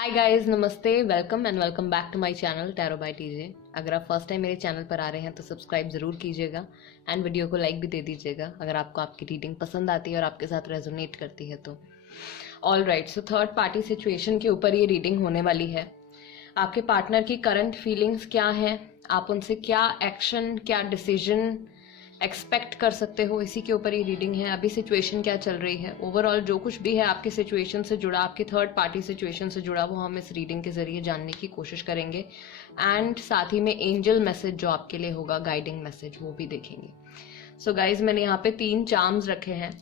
हाय guys, नमस्ते, welcome back to my channel tarot by TJ. अगर आप फर्स्ट टाइम मेरे चैनल पर आ रहे हैं तो सब्सक्राइब ज़रूर कीजिएगा एंड वीडियो को लाइक भी दे दीजिएगा अगर आपको आपकी रीडिंग पसंद आती है और आपके साथ रेजोनेट करती है तो। ऑल राइट, सो थर्ड पार्टी सिचुएशन के ऊपर ये रीडिंग होने वाली है। आपके पार्टनर की करंट फीलिंग्स क्या हैं, आप उनसे क्या एक्शन, क्या डिसीजन एक्सपेक्ट कर सकते हो, इसी के ऊपर ये रीडिंग है। अभी सिचुएशन क्या चल रही है, ओवरऑल जो कुछ भी है आपकी सिचुएशन से जुड़ा, आपकी थर्ड पार्टी सिचुएशन से जुड़ा, वो हम इस रीडिंग के जरिए जानने की कोशिश करेंगे एंड साथ ही में एंजल मैसेज जो आपके लिए होगा, गाइडिंग मैसेज, वो भी देखेंगे। सो गाइज, मैंने यहाँ पे 3 चार्म्स रखे हैं।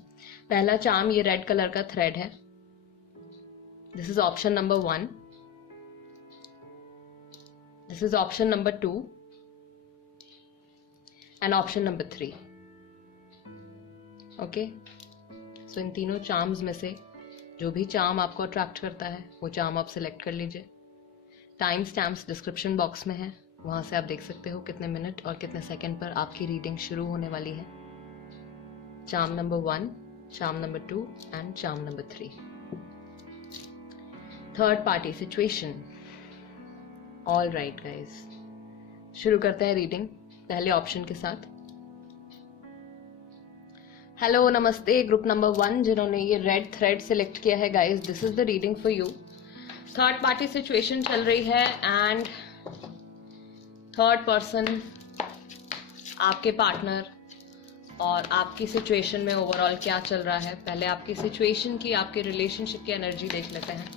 पहला चार्म ये रेड कलर का थ्रेड है। This is option number 1, this is option number 2 and option number 3। Okay, so इन तीनों चार्म्स में से जो भी चार्म आपको अट्रैक्ट करता है वो चार्म आप सिलेक्ट कर लीजिए। टाइम स्टैम्प्स डिस्क्रिप्शन बॉक्स में है, वहां से आप देख सकते हो कितने मिनट और कितने सेकंड पर आपकी रीडिंग शुरू होने वाली है। Charm number 1, charm number 2 and charm number 3। Third party situation. All right guys, शुरू करते हैं रीडिंग पहले ऑप्शन के साथ। हेलो, नमस्ते, ग्रुप नंबर 1 जिन्होंने ये रेड थ्रेड सिलेक्ट किया है guys, this is the reading for you. Third party situation चल रही है एंड थर्ड पर्सन, आपके पार्टनर और आपकी सिचुएशन में ओवरऑल क्या चल रहा है। पहले आपकी सिचुएशन की, आपके रिलेशनशिप की एनर्जी देख लेते हैं।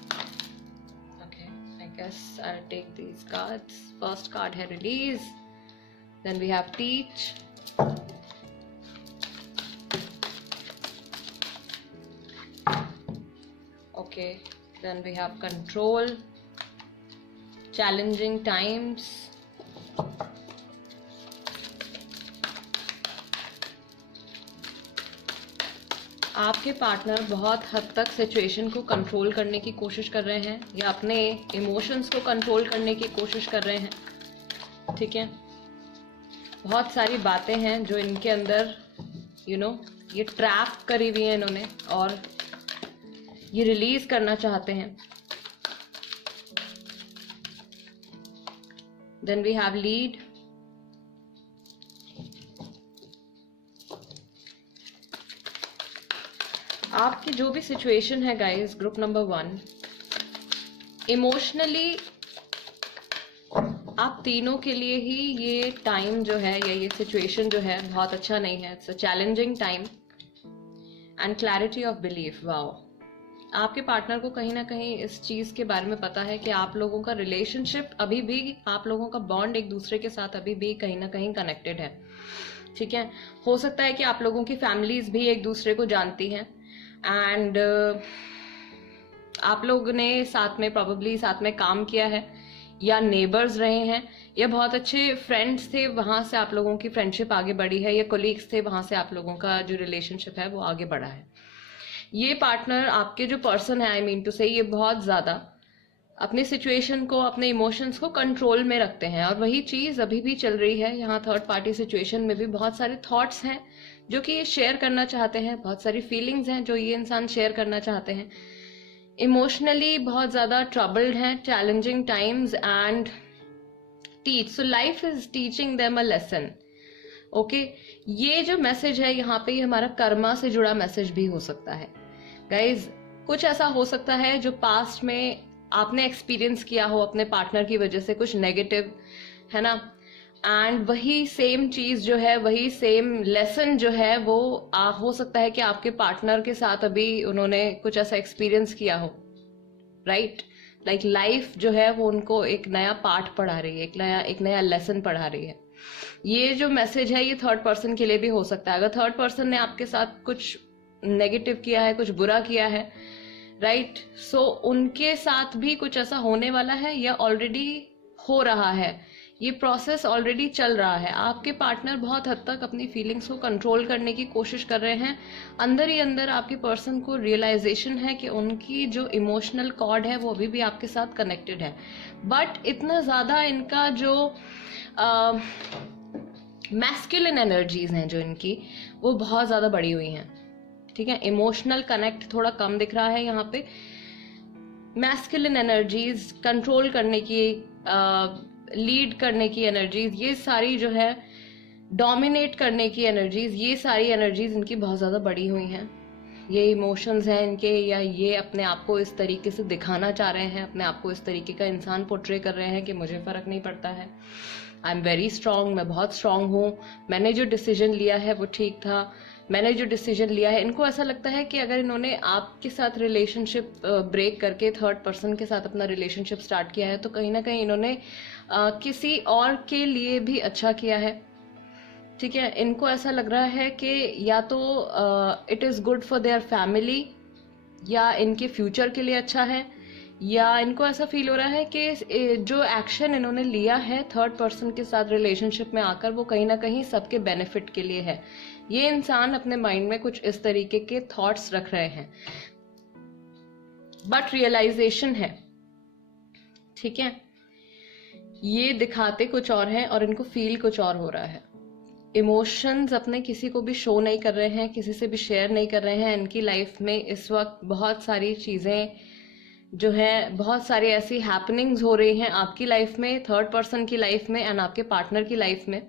Okay, I guess I take these cards. First card है release, then we have teach, okay, then we have control, challenging times, आपके पार्टनर बहुत हद तक सिचुएशन को कंट्रोल करने की कोशिश कर रहे हैं या अपने इमोशंस को कंट्रोल करने की कोशिश कर रहे हैं। ठीक है, बहुत सारी बातें हैं जो इनके अंदर ये ट्रैप करी हुई है इन्होंने और ये रिलीज करना चाहते हैं। देन वी हैव लीड, आपकी जो भी सिचुएशन है गाइस, ग्रुप नंबर 1, इमोशनली आप तीनों के लिए ही ये टाइम जो है या ये सिचुएशन जो है बहुत अच्छा नहीं है। It's a challenging time and clarity of belief. Wow, आपके पार्टनर को कहीं ना कहीं इस चीज के बारे में पता है कि आप लोगों का रिलेशनशिप अभी भी, आप लोगों का बॉन्ड एक दूसरे के साथ अभी भी कहीं ना कहीं कनेक्टेड है। ठीक है, हो सकता है कि आप लोगों की फैमिलीज भी एक दूसरे को जानती हैं एंड आप लोग ने साथ में प्रोबेबली साथ में काम किया है या नेबर्स रहे हैं या बहुत अच्छे फ्रेंड्स थे, वहां से आप लोगों की फ्रेंडशिप आगे बढ़ी है, या कोलीग्स थे, वहां से आप लोगों का जो रिलेशनशिप है वो आगे बढ़ा है। ये पार्टनर, आपके जो पर्सन है, आई मीन टू से, ये बहुत ज्यादा अपनी सिचुएशन को, अपने इमोशंस को कंट्रोल में रखते हैं और वही चीज अभी भी चल रही है। यहाँ थर्ड पार्टी सिचुएशन में भी बहुत सारे थॉट्स हैं जो कि ये शेयर करना चाहते हैं, बहुत सारी फीलिंग्स हैं जो ये इंसान शेयर करना चाहते हैं। इमोशनली बहुत ज्यादा ट्रबल्ड हैं, challenging times and teach, so life is teaching them a lesson. Okay, ये जो मैसेज है यहाँ पे, ये हमारा कर्मा से जुड़ा मैसेज भी हो सकता है गाइज। कुछ ऐसा हो सकता है जो पास्ट में आपने एक्सपीरियंस किया हो अपने पार्टनर की वजह से, कुछ नेगेटिव, है ना, एंड वही सेम चीज जो है, वही सेम लेसन जो है वो हो सकता है कि आपके पार्टनर के साथ अभी उन्होंने कुछ ऐसा एक्सपीरियंस किया हो, राइट। लाइक लाइफ जो है वो उनको एक नया पाठ पढ़ा रही है, एक नया लेसन पढ़ा रही है। ये जो मैसेज है ये थर्ड पर्सन के लिए भी हो सकता है। अगर थर्ड पर्सन ने आपके साथ कुछ नेगेटिव किया है, कुछ बुरा किया है, राइट, सो उनके साथ भी कुछ ऐसा होने वाला है या ऑलरेडी हो रहा है, ये प्रोसेस ऑलरेडी चल रहा है। आपके पार्टनर बहुत हद तक अपनी फीलिंग्स को कंट्रोल करने की कोशिश कर रहे हैं। अंदर ही अंदर आपके पर्सन को रियलाइजेशन है कि उनकी जो इमोशनल कॉर्ड है वो अभी भी आपके साथ कनेक्टेड है, बट इतना ज्यादा इनका जो मैस्कुलिन एनर्जीज हैं जो इनकी, वो बहुत ज्यादा बढ़ी हुई हैं। ठीक है, इमोशनल कनेक्ट थोड़ा कम दिख रहा है यहाँ पे। मैस्कुलिन एनर्जीज, कंट्रोल करने की, लीड करने की एनर्जीज, ये सारी जो है डोमिनेट करने की एनर्जीज, ये सारी एनर्जीज इनकी बहुत ज्यादा बढ़ी हुई हैं। ये इमोशंस हैं इनके, या ये अपने आप को इस तरीके से दिखाना चाह रहे हैं, अपने आप को इस तरीके का इंसान पोर्ट्रे कर रहे हैं कि मुझे फर्क नहीं पड़ता है, आई एम वेरी स्ट्रांग, मैं बहुत स्ट्रांग हूँ, मैंने जो डिसीजन लिया है वो ठीक था, मैंने जो डिसीजन लिया है। इनको ऐसा लगता है कि अगर इन्होंने आपके साथ रिलेशनशिप ब्रेक करके थर्ड पर्सन के साथ अपना रिलेशनशिप स्टार्ट किया है, तो कहीं ना कहीं इन्होंने किसी और के लिए भी अच्छा किया है। ठीक है, इनको ऐसा लग रहा है कि या तो it is good for their family, या इनके फ्यूचर के लिए अच्छा है, या इनको ऐसा फील हो रहा है कि जो एक्शन इन्होंने लिया है थर्ड पर्सन के साथ रिलेशनशिप में आकर, वो कहीं ना कहीं सबके बेनिफिट के लिए है। ये इंसान अपने माइंड में कुछ इस तरीके के थॉट्स रख रहे हैं, बट रियलाइजेशन है, ठीक है, ये दिखाते कुछ और है और इनको फील कुछ और हो रहा है। इमोशंस अपने किसी को भी शो नहीं कर रहे हैं, किसी से भी शेयर नहीं कर रहे हैं। इनकी लाइफ में इस वक्त बहुत सारी चीजें जो है, बहुत सारी ऐसी हैपनिंग्स हो रही हैं आपकी लाइफ में, थर्ड पर्सन की लाइफ में एंड आपके पार्टनर की लाइफ में।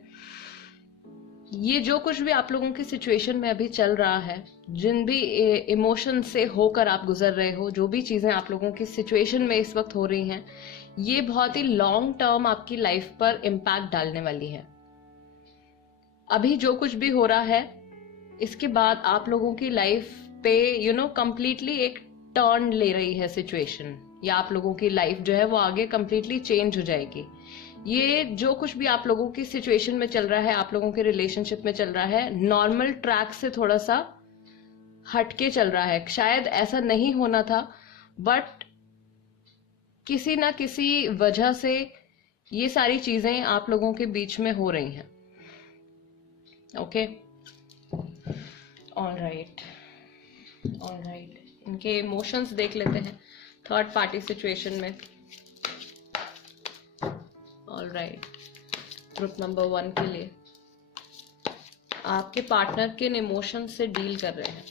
ये जो कुछ भी आप लोगों की सिचुएशन में अभी चल रहा है, जिन भी इमोशन से होकर आप गुजर रहे हो, जो भी चीजें आप लोगों की सिचुएशन में इस वक्त हो रही हैं, ये बहुत ही लॉन्ग टर्म आपकी लाइफ पर इम्पैक्ट डालने वाली है। अभी जो कुछ भी हो रहा है, इसके बाद आप लोगों की लाइफ पे कंप्लीटली एक टर्न ले रही है सिचुएशन, या आप लोगों की लाइफ जो है वो आगे कंप्लीटली चेंज हो जाएगी। ये जो कुछ भी आप लोगों की सिचुएशन में चल रहा है, आप लोगों के रिलेशनशिप में चल रहा है, नॉर्मल ट्रैक से थोड़ा सा हटके चल रहा है। शायद ऐसा नहीं होना था, बट किसी ना किसी वजह से ये सारी चीजें आप लोगों के बीच में हो रही हैं। ओके, ऑल राइट, इनके इमोशंस देख लेते हैं थर्ड पार्टी सिचुएशन में। ऑल राइट, ग्रुप नंबर 1 के लिए आपके पार्टनर किन इमोशन से डील कर रहे हैं?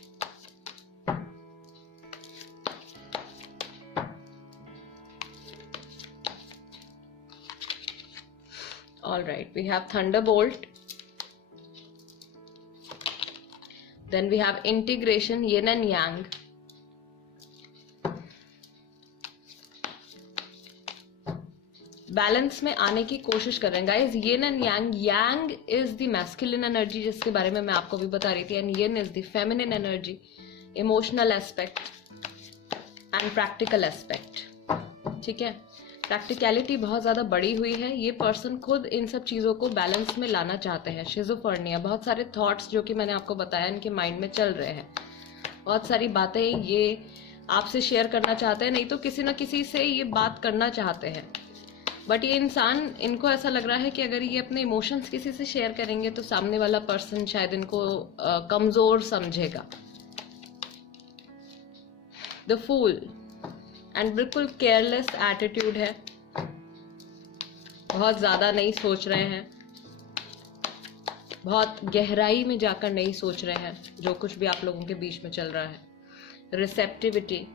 All right, we have thunderbolt, then we have integration, yin and yang, balance में आने की कोशिश कर रहे हैं guys. Yin and yang, yang is the masculine energy जिसके बारे में मैं आपको भी बता रही थी, and yin is the feminine energy, emotional aspect and practical aspect. ठीक है, प्रैक्टिकलिटी बहुत ज्यादा बढ़ी हुई है। ये पर्सन खुद इन सब चीजों को बैलेंस में लाना चाहते हैं। शिज़ोफ्रेनिया, बहुत सारे थॉट्स जो कि मैंने आपको बताया इनके माइंड में चल रहे हैं, बहुत सारी बातें ये आपसे शेयर करना चाहते हैं, नहीं तो किसी ना किसी से ये बात करना चाहते हैं। बट ये इंसान, इनको ऐसा लग रहा है कि अगर ये अपने इमोशंस किसी से शेयर करेंगे तो सामने वाला पर्सन शायद इनको कमजोर समझेगा। द फूल, एंड बिल्कुल केयरलेस एटीट्यूड है, बहुत ज्यादा नहीं सोच रहे हैं, बहुत गहराई में जाकर नहीं सोच रहे हैं जो कुछ भी आप लोगों के बीच में चल रहा है। रिसेप्टिविटी,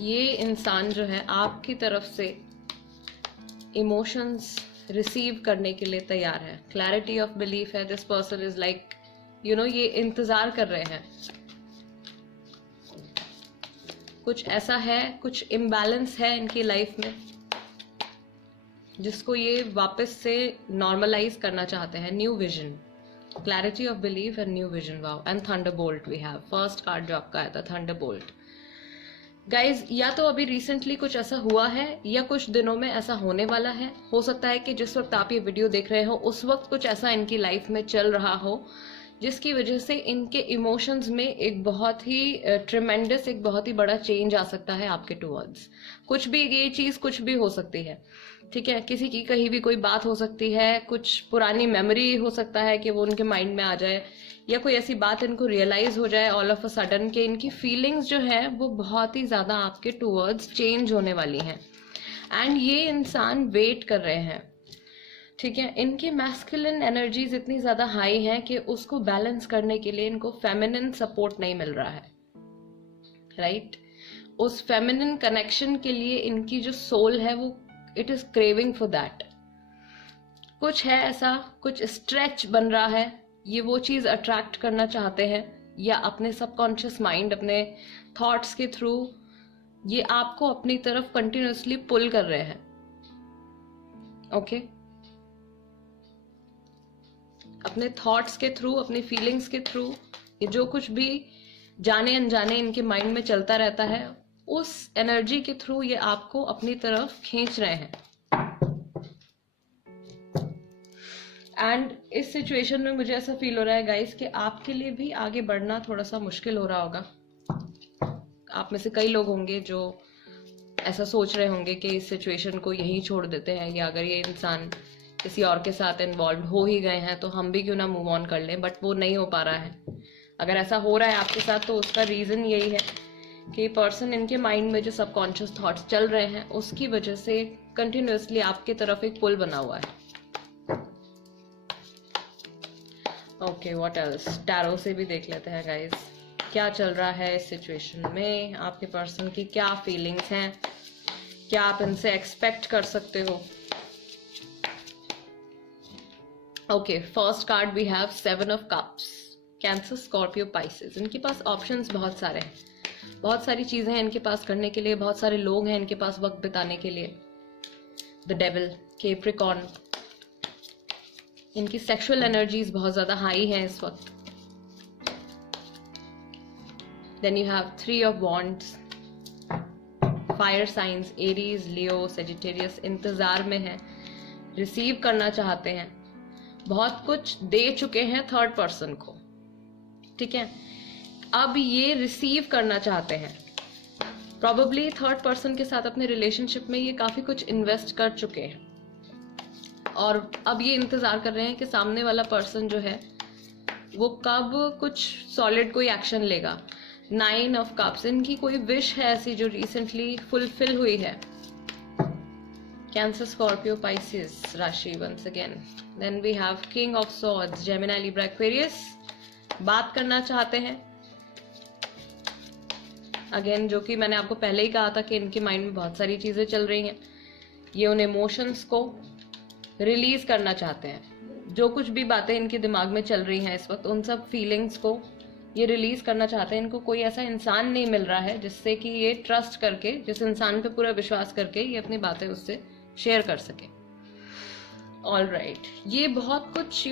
ये इंसान जो है आपकी तरफ से इमोशंस रिसीव करने के लिए तैयार है। क्लैरिटी ऑफ बिलीफ है, दिस पर्सन इज लाइक ये इंतजार कर रहे हैं। कुछ ऐसा है, कुछ इम्बैलेंस है इनकी लाइफ में जिसको ये वापस से नॉर्मलाइज करना चाहते हैं। New vision, clarity of belief and new vision, wow. And thunderbolt we have, first card जो आपका आया था थंडरबोल्ट। गाइज, या तो अभी रिसेंटली कुछ ऐसा हुआ है या कुछ दिनों में ऐसा होने वाला है। हो सकता है कि जिस वक्त आप ये वीडियो देख रहे हो उस वक्त कुछ ऐसा इनकी लाइफ में चल रहा हो जिसकी वजह से इनके इमोशंस में एक बहुत ही ट्रिमेंडस, एक बहुत ही बड़ा चेंज आ सकता है आपके टुवर्ड्स। कुछ भी, ये चीज कुछ भी हो सकती है। ठीक है, किसी की कहीं भी कोई बात हो सकती है, कुछ पुरानी मेमोरी हो सकता है कि वो उनके माइंड में आ जाए, या कोई ऐसी बात इनको रियलाइज हो जाए ऑल ऑफ अ सडन कि इनकी फीलिंग्स जो है वो बहुत ही ज्यादा आपके टुवर्ड्स चेंज होने वाली हैं। एंड ये इंसान वेट कर रहे हैं। ठीक है, इनकी मैस्कुलिन एनर्जीज इतनी ज्यादा हाई हैं कि उसको बैलेंस करने के लिए इनको फेमिनिन सपोर्ट नहीं मिल रहा है। राइट? उस फेमिनिन कनेक्शन के लिए इनकी जो सोल है वो it is craving for that. कुछ है ऐसा, कुछ स्ट्रेच बन रहा है, ये वो चीज अट्रैक्ट करना चाहते हैं, या अपने सबकॉन्शियस माइंड, अपने थॉट्स के थ्रू ये आपको अपनी तरफ कंटिन्यूअसली पुल कर रहे हैं. ओके अपने थॉट्स के थ्रू, अपनी फीलिंग्स के थ्रू, ये जो कुछ भी जाने अनजाने इनके माइंड में चलता रहता है, उस एनर्जी के थ्रू ये आपको अपनी तरफ खींच रहे हैं. एंड इस सिचुएशन में मुझे ऐसा फील हो रहा है गाइस कि आपके लिए भी आगे बढ़ना थोड़ा सा मुश्किल हो रहा होगा. आप में से कई लोग होंगे जो ऐसा सोच रहे होंगे कि इस सिचुएशन को यहीं छोड़ देते हैं, या अगर ये इंसान किसी और के साथ इन्वॉल्व हो ही गए हैं तो हम भी क्यों ना मूव ऑन कर लें. बट वो नहीं हो पा रहा है. अगर ऐसा हो रहा है आपके साथ तो उसका रीज़न यही है कि पर्सन, इनके माइंड में जो सबकॉन्शियस थॉट्स चल रहे हैं उसकी वजह से कंटिन्यूअसली आपकी तरफ एक पुल बना हुआ है. ओके व्हाट एल्स, टैरो से भी देख लेते हैं गाइस क्या चल रहा है इस सिचुएशन में, आपके पर्सन की क्या फीलिंग्स हैं, क्या आप इनसे एक्सपेक्ट कर सकते हो. Okay first card we have 7 of cups. Cancer, Scorpio, Pisces. इनके पास ऑप्शंस बहुत सारे हैं, बहुत सारी चीजें हैं इनके पास करने के लिए, बहुत सारे लोग हैं इनके पास वक्त बिताने के लिए. The devil, Capricorn. इनकी सेक्सुअल एनर्जीज बहुत ज्यादा हाई हैं इस वक्त. Then you have 3 of wands. Fire signs, Aries, Leo, Sagittarius इंतजार में है, रिसीव करना चाहते हैं, बहुत कुछ दे चुके हैं थर्ड पर्सन को. ठीक है, अब ये रिसीव करना चाहते हैं. प्रॉबेबली थर्ड पर्सन के साथ अपने रिलेशनशिप में ये काफी कुछ इन्वेस्ट कर चुके हैं और अब ये इंतजार कर रहे हैं कि सामने वाला पर्सन जो है वो कब कुछ सॉलिड कोई एक्शन लेगा. 9 ऑफ कप्स. इनकी कोई विश है ऐसी जो रिसेंटली फुलफिल हुई है. कैंसर, स्कॉर्पियो, पाइसेस राशि once again. Then we have king of swords, Gemini, Libra, Aquarius. बात करना चाहते हैं अगेन, जो कि मैंने आपको पहले ही कहा था कि इनके माइंड में बहुत सारी चीजें चल रही हैं. ये उन इमोशंस को रिलीज करना चाहते हैं. जो कुछ भी बातें इनके दिमाग में चल रही हैं इस वक्त, उन सब फीलिंग्स को ये रिलीज करना चाहते हैं. इनको कोई ऐसा इंसान नहीं मिल रहा है जिससे कि ये ट्रस्ट करके, जिस इंसान पे पूरा विश्वास करके ये अपनी बातें उससे शेयर कर सके. ऑल राइट, ये बहुत कुछ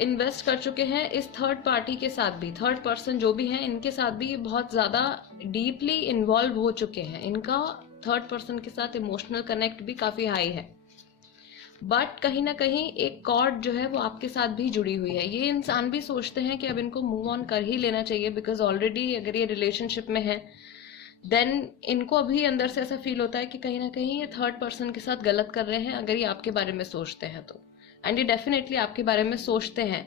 इन्वेस्ट कर चुके हैं इस थर्ड पार्टी के साथ भी. थर्ड पर्सन जो भी हैं इनके साथ भी ये बहुत ज्यादा डीपली इन्वॉल्व हो चुके हैं. इनका थर्ड पर्सन के साथ इमोशनल कनेक्ट भी काफी हाई है. बट कहीं ना कहीं एक कॉर्ड जो है वो आपके साथ भी जुड़ी हुई है. ये इंसान भी सोचते हैं कि अब इनको मूव ऑन कर ही लेना चाहिए, बिकॉज ऑलरेडी अगर ये रिलेशनशिप में है देन इनको अभी अंदर से ऐसा फील होता है कि कहीं ना कहीं ये थर्ड पर्सन के साथ गलत कर रहे हैं अगर ये आपके बारे में सोचते हैं तो. एंड ये डेफिनेटली आपके बारे में सोचते हैं.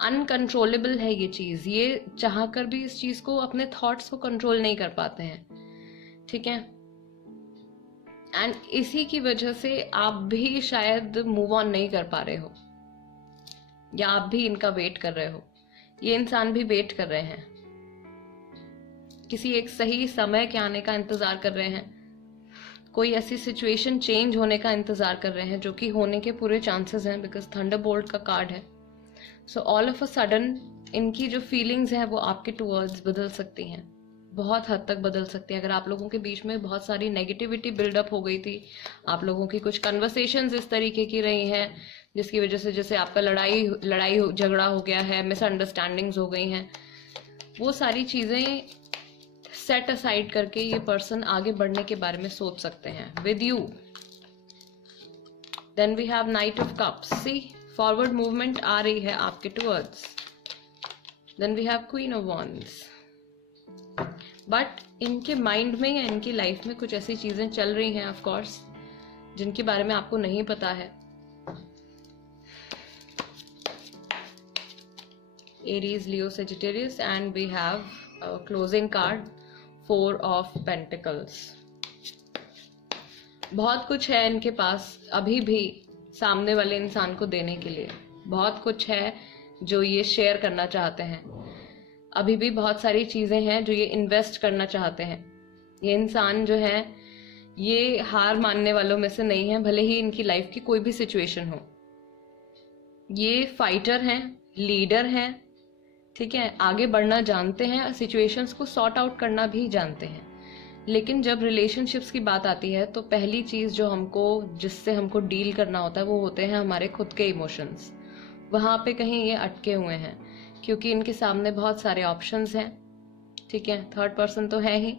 अनकंट्रोलेबल है ये चीज, ये चाह कर भी इस चीज को, अपने थॉट्स को कंट्रोल नहीं कर पाते हैं. ठीक है, एंड इसी की वजह से आप भी शायद मूव ऑन नहीं कर पा रहे हो, या आप भी इनका वेट कर रहे हो. ये इंसान भी वेट कर रहे हैं, किसी एक सही समय के आने का इंतजार कर रहे हैं, कोई ऐसी सिचुएशन चेंज होने का इंतजार कर रहे हैं जो कि होने के पूरे चांसेस हैं, बिकॉज थंडरबोल्ट का कार्ड है. So all of a sudden इनकी जो फीलिंग्स हैं वो आपके टूवर्ड्स बदल सकती हैं, बहुत हद तक बदल सकती है. अगर आप लोगों के बीच में बहुत सारी नेगेटिविटी बिल्डअप हो गई थी, आप लोगों की कुछ कन्वर्सेशंस इस तरीके की रही हैं जिसकी वजह से जैसे आपका लड़ाई झगड़ा हो गया है, मिसअंडरस्टैंडिंग्स हो गई हैं, वो सारी चीजें सेट असाइड करके ये पर्सन आगे बढ़ने के बारे में सोच सकते हैं with you. Then we have knight of cups. See forward movement आ रही है आपके towards. Then we have queen of wands. But इनके माइंड में या इनकी लाइफ में कुछ ऐसी चीजें चल रही हैं ऑफ कोर्स जिनके बारे में आपको नहीं पता है. Aries, Leo, Sagittarius. And we have closing card 4 of pentacles. बहुत कुछ है इनके पास अभी भी सामने वाले इंसान को देने के लिए, बहुत कुछ है जो ये शेयर करना चाहते हैं. अभी भी बहुत सारी चीजें हैं जो ये इन्वेस्ट करना चाहते हैं। ये इंसान जो है ये हार मानने वालों में से नहीं है, भले ही इनकी लाइफ की कोई भी सिचुएशन हो। ये फाइटर हैं, लीडर हैं, ठीक है, आगे बढ़ना जानते हैं, सिचुएशंस को सॉर्ट आउट करना भी जानते हैं। लेकिन जब रिलेशनशिप्स की बात आती है तो पहली चीज जिससे हमको डील करना होता है वो होते हैं हमारे खुद के इमोशंस। वहां पे कहीं ये अटके हुए हैं क्योंकि इनके सामने बहुत सारे ऑप्शंस हैं, ठीक है। थर्ड पर्सन तो है ही,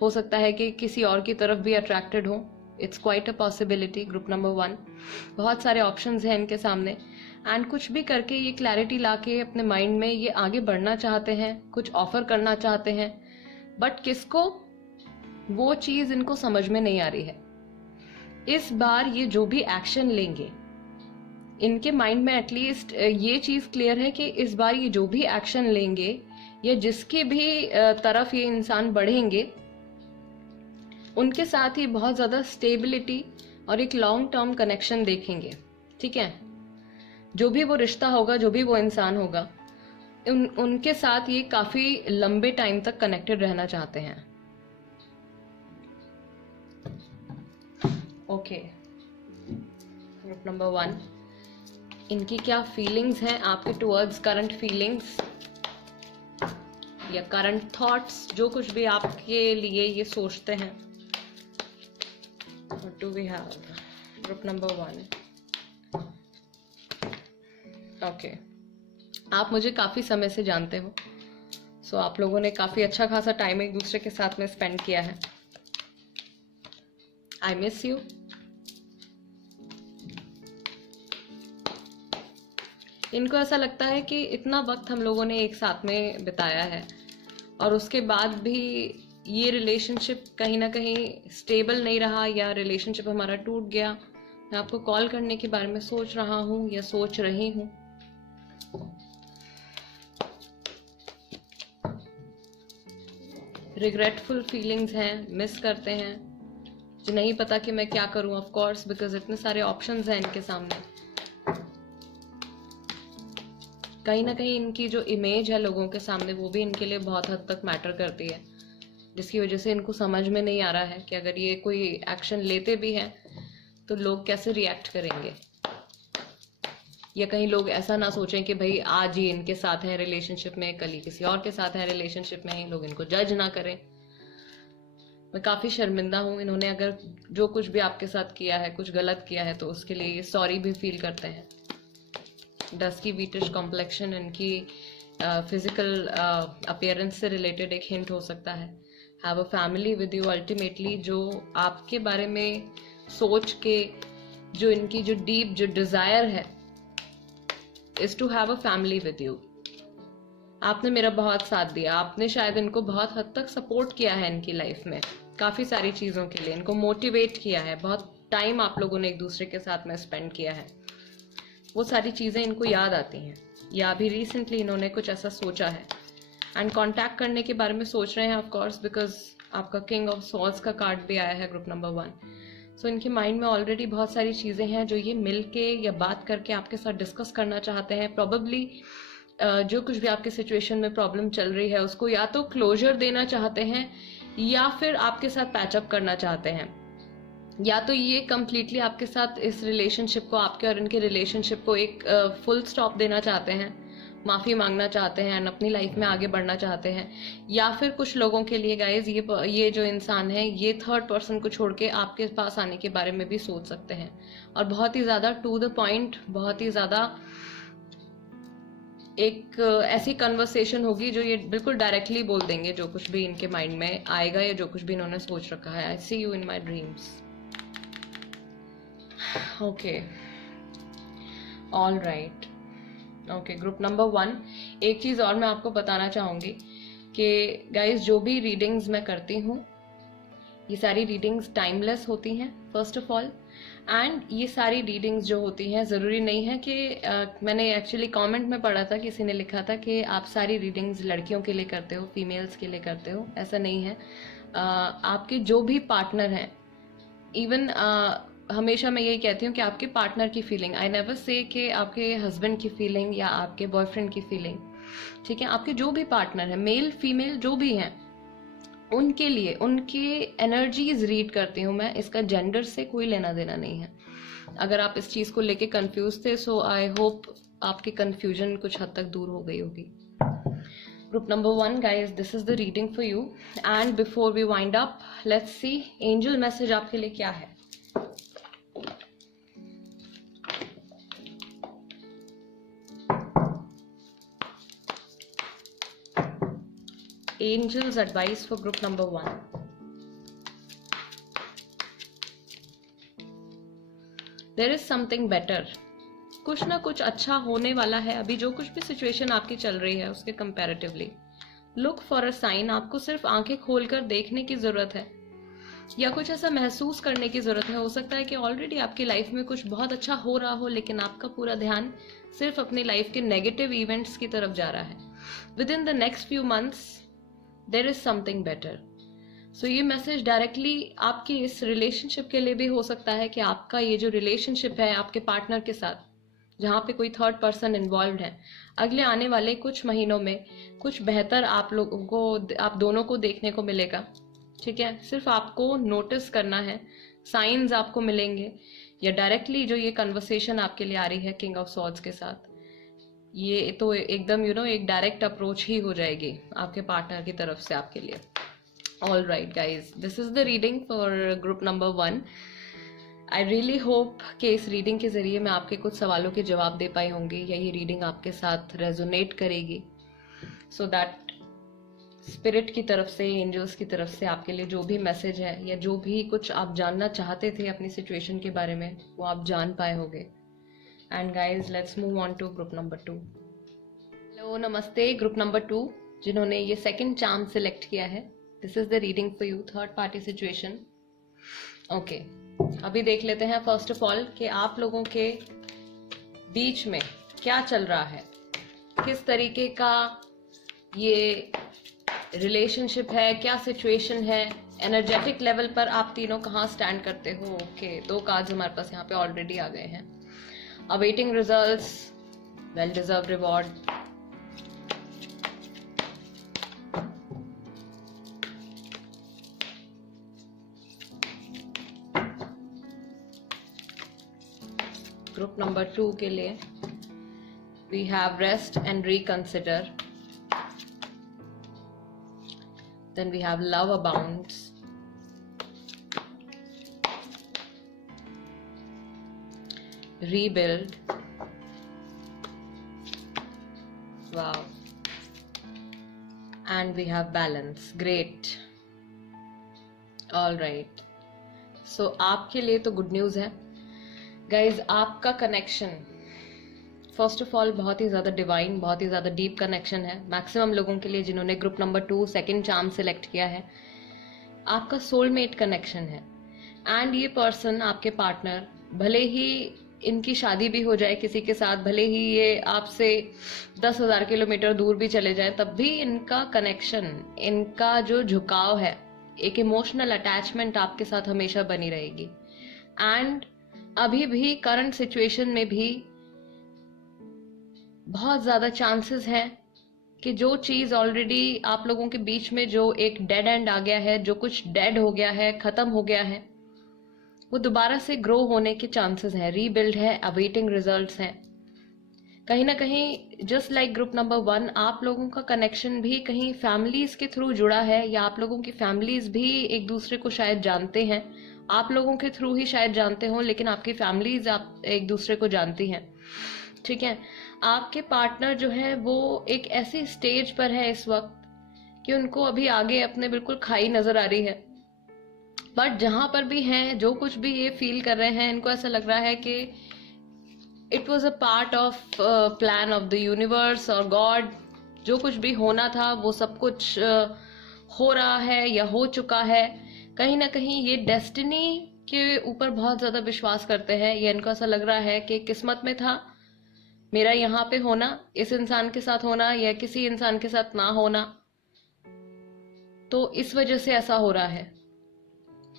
हो सकता है कि किसी और की तरफ भी अट्रैक्टेड हो, it's quite a possibility. Group number 1, बहुत सारे ऑप्शंस हैं इनके सामने एंड कुछ भी करके ये क्लैरिटी लाके अपने माइंड में ये आगे बढ़ना चाहते हैं, कुछ ऑफर करना चाहते हैं, बट किसको, वो चीज इनको समझ में नहीं आ रही है। इस बार ये जो भी एक्शन लेंगे, इनके माइंड में एटलीस्ट ये चीज क्लियर है कि इस बार ये जो भी एक्शन लेंगे या जिसकी भी तरफ ये इंसान बढ़ेंगे, उनके साथ ही बहुत ज्यादा स्टेबिलिटी और एक लॉन्ग टर्म कनेक्शन देखेंगे, ठीक है। जो भी वो रिश्ता होगा, जो भी वो इंसान होगा, उनके साथ ये काफी लंबे टाइम तक कनेक्टेड रहना चाहते हैं। ओके, ग्रुप नंबर 1, इनकी क्या फीलिंग्स हैं आपके टुवर्ड्स, करंट फीलिंग्स या करंट थॉट्स, जो कुछ भी आपके लिए ये सोचते हैं। What do we have? Group number 1, okay, आप मुझे काफी समय से जानते हो, सो आप लोगों ने काफी अच्छा खासा टाइम एक दूसरे के साथ में स्पेंड किया है। I miss you. इनको ऐसा लगता है कि इतना वक्त हम लोगों ने एक साथ में बिताया है और उसके बाद भी ये रिलेशनशिप कहीं ना कहीं स्टेबल नहीं रहा या रिलेशनशिप हमारा टूट गया। मैं आपको कॉल करने के बारे में सोच रहा हूँ या सोच रही हूँ। रिग्रेटफुल फीलिंग्स हैं, मिस करते हैं, जो नहीं पता कि मैं क्या करूं, ऑफ कोर्स, बिकॉज इतने सारे ऑप्शंस हैं इनके सामने। कहीं ना कहीं इनकी जो इमेज है लोगों के सामने वो भी इनके लिए बहुत हद तक मैटर करती है, जिसकी वजह से इनको समझ में नहीं आ रहा है कि अगर ये कोई एक्शन लेते भी हैं तो लोग कैसे रिएक्ट करेंगे, या कहीं लोग ऐसा ना सोचें कि भाई आज ही इनके साथ हैं रिलेशनशिप में, कल ही किसी और के साथ हैं रिलेशनशिप में, लोग इनको जज ना करें। मैं काफी शर्मिंदा हूँ। इन्होंने अगर जो कुछ भी आपके साथ किया है, कुछ गलत किया है, तो उसके लिए ये सॉरी भी फील करते हैं। डस्की वीटिश कॉम्प्लेक्शन इनकी फिजिकल अपीयरेंस से रिलेटेड एक हिंट हो सकता है। Have a family with you, ultimately जो आपके बारे में सोच के जो इनकी जो डीप जो डिजायर है is to have a family with you. आपने मेरा बहुत साथ दिया, आपने शायद इनको बहुत हद तक सपोर्ट किया है इनकी लाइफ में, काफी सारी चीजों के लिए इनको मोटिवेट किया है, बहुत टाइम आप लोगों ने एक दूसरे के साथ में स्पेंड किया है। वो सारी चीजें इनको याद आती हैं, या अभी रिसेंटली इन्होंने कुछ ऐसा सोचा है एंड कांटेक्ट करने के बारे में सोच रहे हैं, ऑफ कोर्स, बिकॉज आपका किंग ऑफ सॉर्ड्स का कार्ड भी आया है ग्रुप नंबर 1। सो इनके माइंड में ऑलरेडी बहुत सारी चीजें हैं जो ये मिल के या बात करके आपके साथ डिस्कस करना चाहते हैं। प्रॉबेबली जो कुछ भी आपके सिचुएशन में प्रॉब्लम चल रही है उसको या तो क्लोजर देना चाहते हैं या फिर आपके साथ पैचअप करना चाहते हैं, या तो ये कम्प्लीटली आपके साथ इस रिलेशनशिप को, आपके और इनके रिलेशनशिप को एक फुल स्टॉप देना चाहते हैं, माफी मांगना चाहते हैं एंड अपनी लाइफ में आगे बढ़ना चाहते हैं। या फिर कुछ लोगों के लिए गाइज ये जो इंसान है ये थर्ड पर्सन को छोड़ के आपके पास आने के बारे में भी सोच सकते हैं, और बहुत ही ज्यादा टू द पॉइंट, बहुत ही ज्यादा एक ऐसी कन्वर्सेशन होगी जो ये बिल्कुल डायरेक्टली बोल देंगे जो कुछ भी इनके माइंड में आएगा या जो कुछ भी इन्होंने सोच रखा है। I see you in my dreams. Okay, all right, okay, group number 1, एक चीज और मैं आपको बताना चाहूंगी कि गाइज जो भी रीडिंग्स मैं करती हूँ ये सारी रीडिंग्स टाइमलेस होती हैं फर्स्ट ऑफ ऑल, एंड ये सारी रीडिंग्स जो होती हैं ज़रूरी नहीं है कि मैंने एक्चुअली कमेंट में पढ़ा था, किसी ने लिखा था कि आप सारी रीडिंग्स लड़कियों के लिए करते हो, फीमेल्स के लिए करते हो। ऐसा नहीं है। आपके जो भी पार्टनर हैं, इवन हमेशा मैं यही कहती हूँ कि आपके पार्टनर की फीलिंग, आई नेवर से कि आपके हस्बैंड की फीलिंग या आपके बॉयफ्रेंड की फीलिंग, ठीक है, आपके जो भी पार्टनर है, मेल फीमेल जो भी हैं, उनके लिए उनके एनर्जीज रीड करती हूँ मैं, इसका जेंडर से कोई लेना देना नहीं है। अगर आप इस चीज को लेके कंफ्यूज थे, सो आई होप आपकी कंफ्यूजन कुछ हद तक दूर हो गई होगी। Group number 1 guys, this is the reading for you, and before we wind up, let's see angel message आपके लिए क्या है। Angels advice for group number 1. There is something better. कुछ ना कुछ अच्छा होने वाला है अभी, जो कुछ भी सिचुएशन आपकी चल रही है उसके comparatively. Look for a sign, आपको सिर्फ आंखें खोलकर देखने की जरूरत है, या कुछ ऐसा महसूस करने की जरूरत है। हो सकता है कि ऑलरेडी आपकी लाइफ में कुछ बहुत अच्छा हो रहा हो, लेकिन आपका पूरा ध्यान सिर्फ अपनी लाइफ के नेगेटिव इवेंट्स की तरफ जा रहा है। Within the next few months there is something better. So ये मैसेज डायरेक्टली आपकी इस रिलेशनशिप के लिए भी हो सकता है कि आपका ये जो रिलेशनशिप है आपके पार्टनर के साथ, जहाँ पे कोई थर्ड पर्सन इन्वॉल्व है, अगले आने वाले कुछ महीनों में कुछ बेहतर आप लोगों को, आप दोनों को देखने को मिलेगा। ठीक है, सिर्फ आपको नोटिस करना है, साइंस आपको मिलेंगे, या डायरेक्टली जो ये कन्वर्सेशन आपके लिए आ रही है किंग ऑफ सॉर्ड्स के साथ, ये तो एकदम एक डायरेक्ट अप्रोच ही हो जाएगी आपके पार्टनर की तरफ से आपके लिए। All right guys, this is the reading for group number 1। I really hope कि इस रीडिंग के जरिए मैं आपके कुछ सवालों के जवाब दे पाई होंगी, या ये रीडिंग आपके साथ रेजोनेट करेगी, सो दैट स्पिरिट की तरफ से, एंजल्स की तरफ से आपके लिए जो भी मैसेज है या जो भी कुछ आप जानना चाहते थे अपनी सिचुएशन के बारे में, वो आप जान पाए होंगे। And guys, let's move on to group number 2। Hello, नमस्ते ग्रुप नंबर 2 जिन्होंने ये सेकंड चार्म सिलेक्ट किया है। This is the reading for you, third party situation. Okay, अभी देख लेते हैं फर्स्ट ऑफ ऑल कि आप लोगों के बीच में क्या चल रहा है, किस तरीके का ये रिलेशनशिप है, क्या सिचुएशन है, एनर्जेटिक लेवल पर आप तीनों कहाँ स्टैंड करते हो। ओके, 2 कार्ड्स हमारे पास यहाँ पे ऑलरेडी आ गए हैं। Awaiting results, well deserve reward, group number 2 के लिए we have rest and reconsider, then we have love abounds, rebuild, wow, and we have balance. Great. All right, so आपके लिए तो गुड न्यूज है गाइज। आपका कनेक्शन फर्स्ट ऑफ ऑल बहुत ही ज़्यादा divine, बहुत ही ज़्यादा डीप कनेक्शन है। मैक्सिमम लोगों के लिए जिन्होंने group number 2 second charm select किया है, आपका सोलमेट कनेक्शन है। एंड ये पर्सन, आपके पार्टनर, भले ही इनकी शादी भी हो जाए किसी के साथ, भले ही ये आपसे 10,000 किलोमीटर दूर भी चले जाए, तब भी इनका कनेक्शन, इनका जो झुकाव है, एक इमोशनल अटैचमेंट आपके साथ हमेशा बनी रहेगी। एंड अभी भी करंट सिचुएशन में भी बहुत ज्यादा चांसेस हैं कि जो चीज ऑलरेडी आप लोगों के बीच में जो एक डेड एंड आ गया है, जो कुछ डेड हो गया है, खत्म हो गया है, वो दोबारा से ग्रो होने के चांसेस हैं, रीबिल्ड है, अवेटिंग रिजल्ट्स हैं। कहीं ना कहीं जस्ट लाइक ग्रुप नंबर 1, आप लोगों का कनेक्शन भी कहीं फैमिलीज के थ्रू जुड़ा है, या आप लोगों की फैमिलीज भी एक दूसरे को शायद जानते हैं, आप लोगों के थ्रू ही शायद जानते हो, लेकिन आपकी फैमिलीज आप एक दूसरे को जानती हैं। ठीक है, आपके पार्टनर जो है वो एक ऐसी स्टेज पर है इस वक्त कि उनको अभी आगे अपने बिल्कुल खाई नजर आ रही है, बट जहां पर भी हैं, जो कुछ भी ये फील कर रहे हैं, इनको ऐसा लग रहा है कि it was a part of plan of the universe और गॉड। जो कुछ भी होना था वो सब कुछ हो रहा है या हो चुका है। कहीं ना कहीं ये डेस्टिनी के ऊपर बहुत ज्यादा विश्वास करते हैं, या इनको ऐसा लग रहा है कि किस्मत में था मेरा यहाँ पे होना, इस इंसान के साथ होना या किसी इंसान के साथ ना होना, तो इस वजह से ऐसा हो रहा है।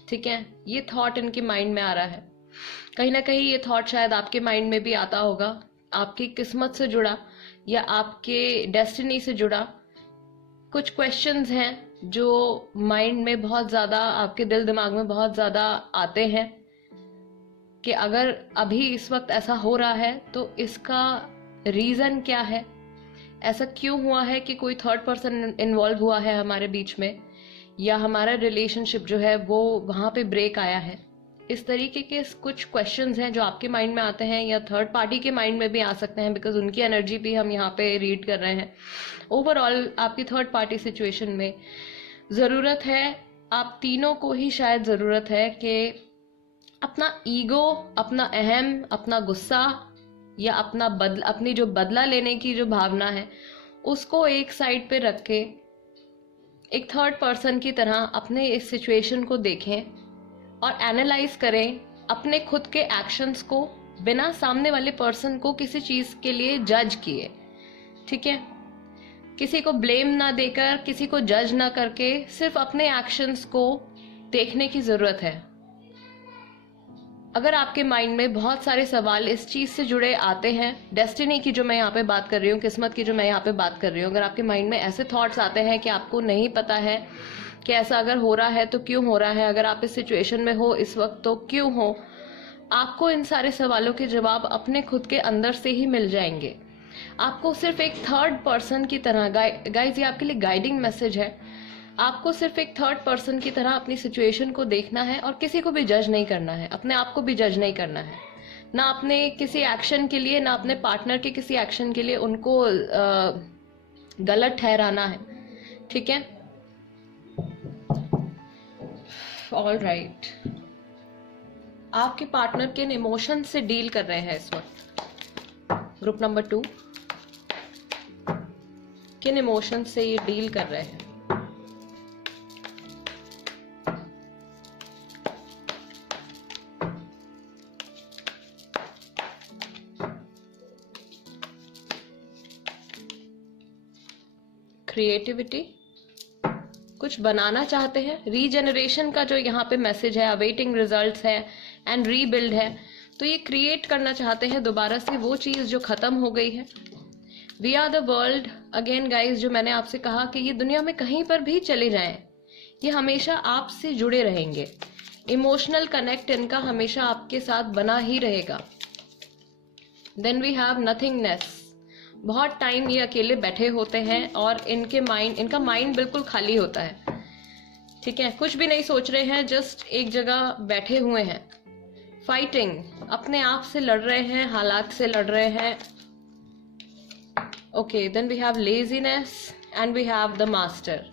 ठीक है, ये थॉट इनके माइंड में आ रहा है। कहीं ना कहीं ये थॉट शायद आपके माइंड में भी आता होगा, आपकी किस्मत से जुड़ा, या आपके डेस्टिनी से जुड़ा कुछ क्वेश्चंस हैं जो माइंड में बहुत ज़्यादा, आपके दिल दिमाग में बहुत ज़्यादा आते हैं कि अगर अभी इस वक्त ऐसा हो रहा है तो इसका रीज़न क्या है, ऐसा क्यों हुआ है कि कोई थर्ड पर्सन इन्वॉल्व हुआ है हमारे बीच में, या हमारा रिलेशनशिप जो है वो वहाँ पे ब्रेक आया है। इस तरीके के कुछ क्वेश्चंस हैं जो आपके माइंड में आते हैं या थर्ड पार्टी के माइंड में भी आ सकते हैं, बिकॉज उनकी एनर्जी भी हम यहाँ पे रीड कर रहे हैं। ओवरऑल आपकी थर्ड पार्टी सिचुएशन में ज़रूरत है, आप तीनों को ही शायद ज़रूरत है कि अपना ईगो, अपना अहम, अपना गुस्सा या अपनी जो बदला लेने की जो भावना है उसको एक साइड पे रख के एक थर्ड पर्सन की तरह अपने इस सिचुएशन को देखें और एनालाइज करें अपने खुद के एक्शंस को, बिना सामने वाले पर्सन को किसी चीज़ के लिए जज किए। ठीक है, किसी को ब्लेम ना देकर, किसी को जज ना करके, सिर्फ अपने एक्शंस को देखने की ज़रूरत है। अगर आपके माइंड में बहुत सारे सवाल इस चीज़ से जुड़े आते हैं, डेस्टिनी की जो मैं यहाँ पे बात कर रही हूँ, किस्मत की जो मैं यहाँ पे बात कर रही हूँ, अगर आपके माइंड में ऐसे थॉट्स आते हैं कि आपको नहीं पता है कि ऐसा अगर हो रहा है तो क्यों हो रहा है, अगर आप इस सिचुएशन में हो इस वक्त तो क्यों हो, आपको इन सारे सवालों के जवाब अपने खुद के अंदर से ही मिल जाएंगे। आपको सिर्फ एक थर्ड पर्सन की तरह, गाइज ये आपके लिए गाइडिंग मैसेज है, आपको सिर्फ एक थर्ड पर्सन की तरह अपनी सिचुएशन को देखना है और किसी को भी जज नहीं करना है, अपने आप को भी जज नहीं करना है, ना अपने किसी एक्शन के लिए, ना अपने पार्टनर के किसी एक्शन के लिए उनको गलत ठहराना है। ठीक है, ऑल राइट। आपके पार्टनर किन इमोशन से डील कर रहे हैं इस वक्त? ग्रुप नंबर 2, किन इमोशन से ये डील कर रहे हैं? क्रिएटिविटी, कुछ बनाना चाहते हैं, रीजेनरेशन का जो यहाँ पे मैसेज है, अवेटिंग रिजल्ट्स है एंड रीबिल्ड है, तो ये क्रिएट करना चाहते हैं दोबारा से वो चीज़ जो ख़त्म हो गई है। We are the world again guys, जो मैंने आपसे कहा कि ये दुनिया में कहीं पर भी चले जाएं, ये हमेशा आपसे जुड़े रहेंगे, इमोशनल कनेक्ट इनका हमेशा आपके साथ बना ही रहेगा। देन वी हैव नथिंगनेस, बहुत टाइम ये अकेले बैठे होते हैं और इनका माइंड बिल्कुल खाली होता है। ठीक है, कुछ भी नहीं सोच रहे हैं, जस्ट एक जगह बैठे हुए हैं। फाइटिंग, अपने आप से लड़ रहे हैं, हालात से लड़ रहे हैं। Okay, then we have laziness and we have the master.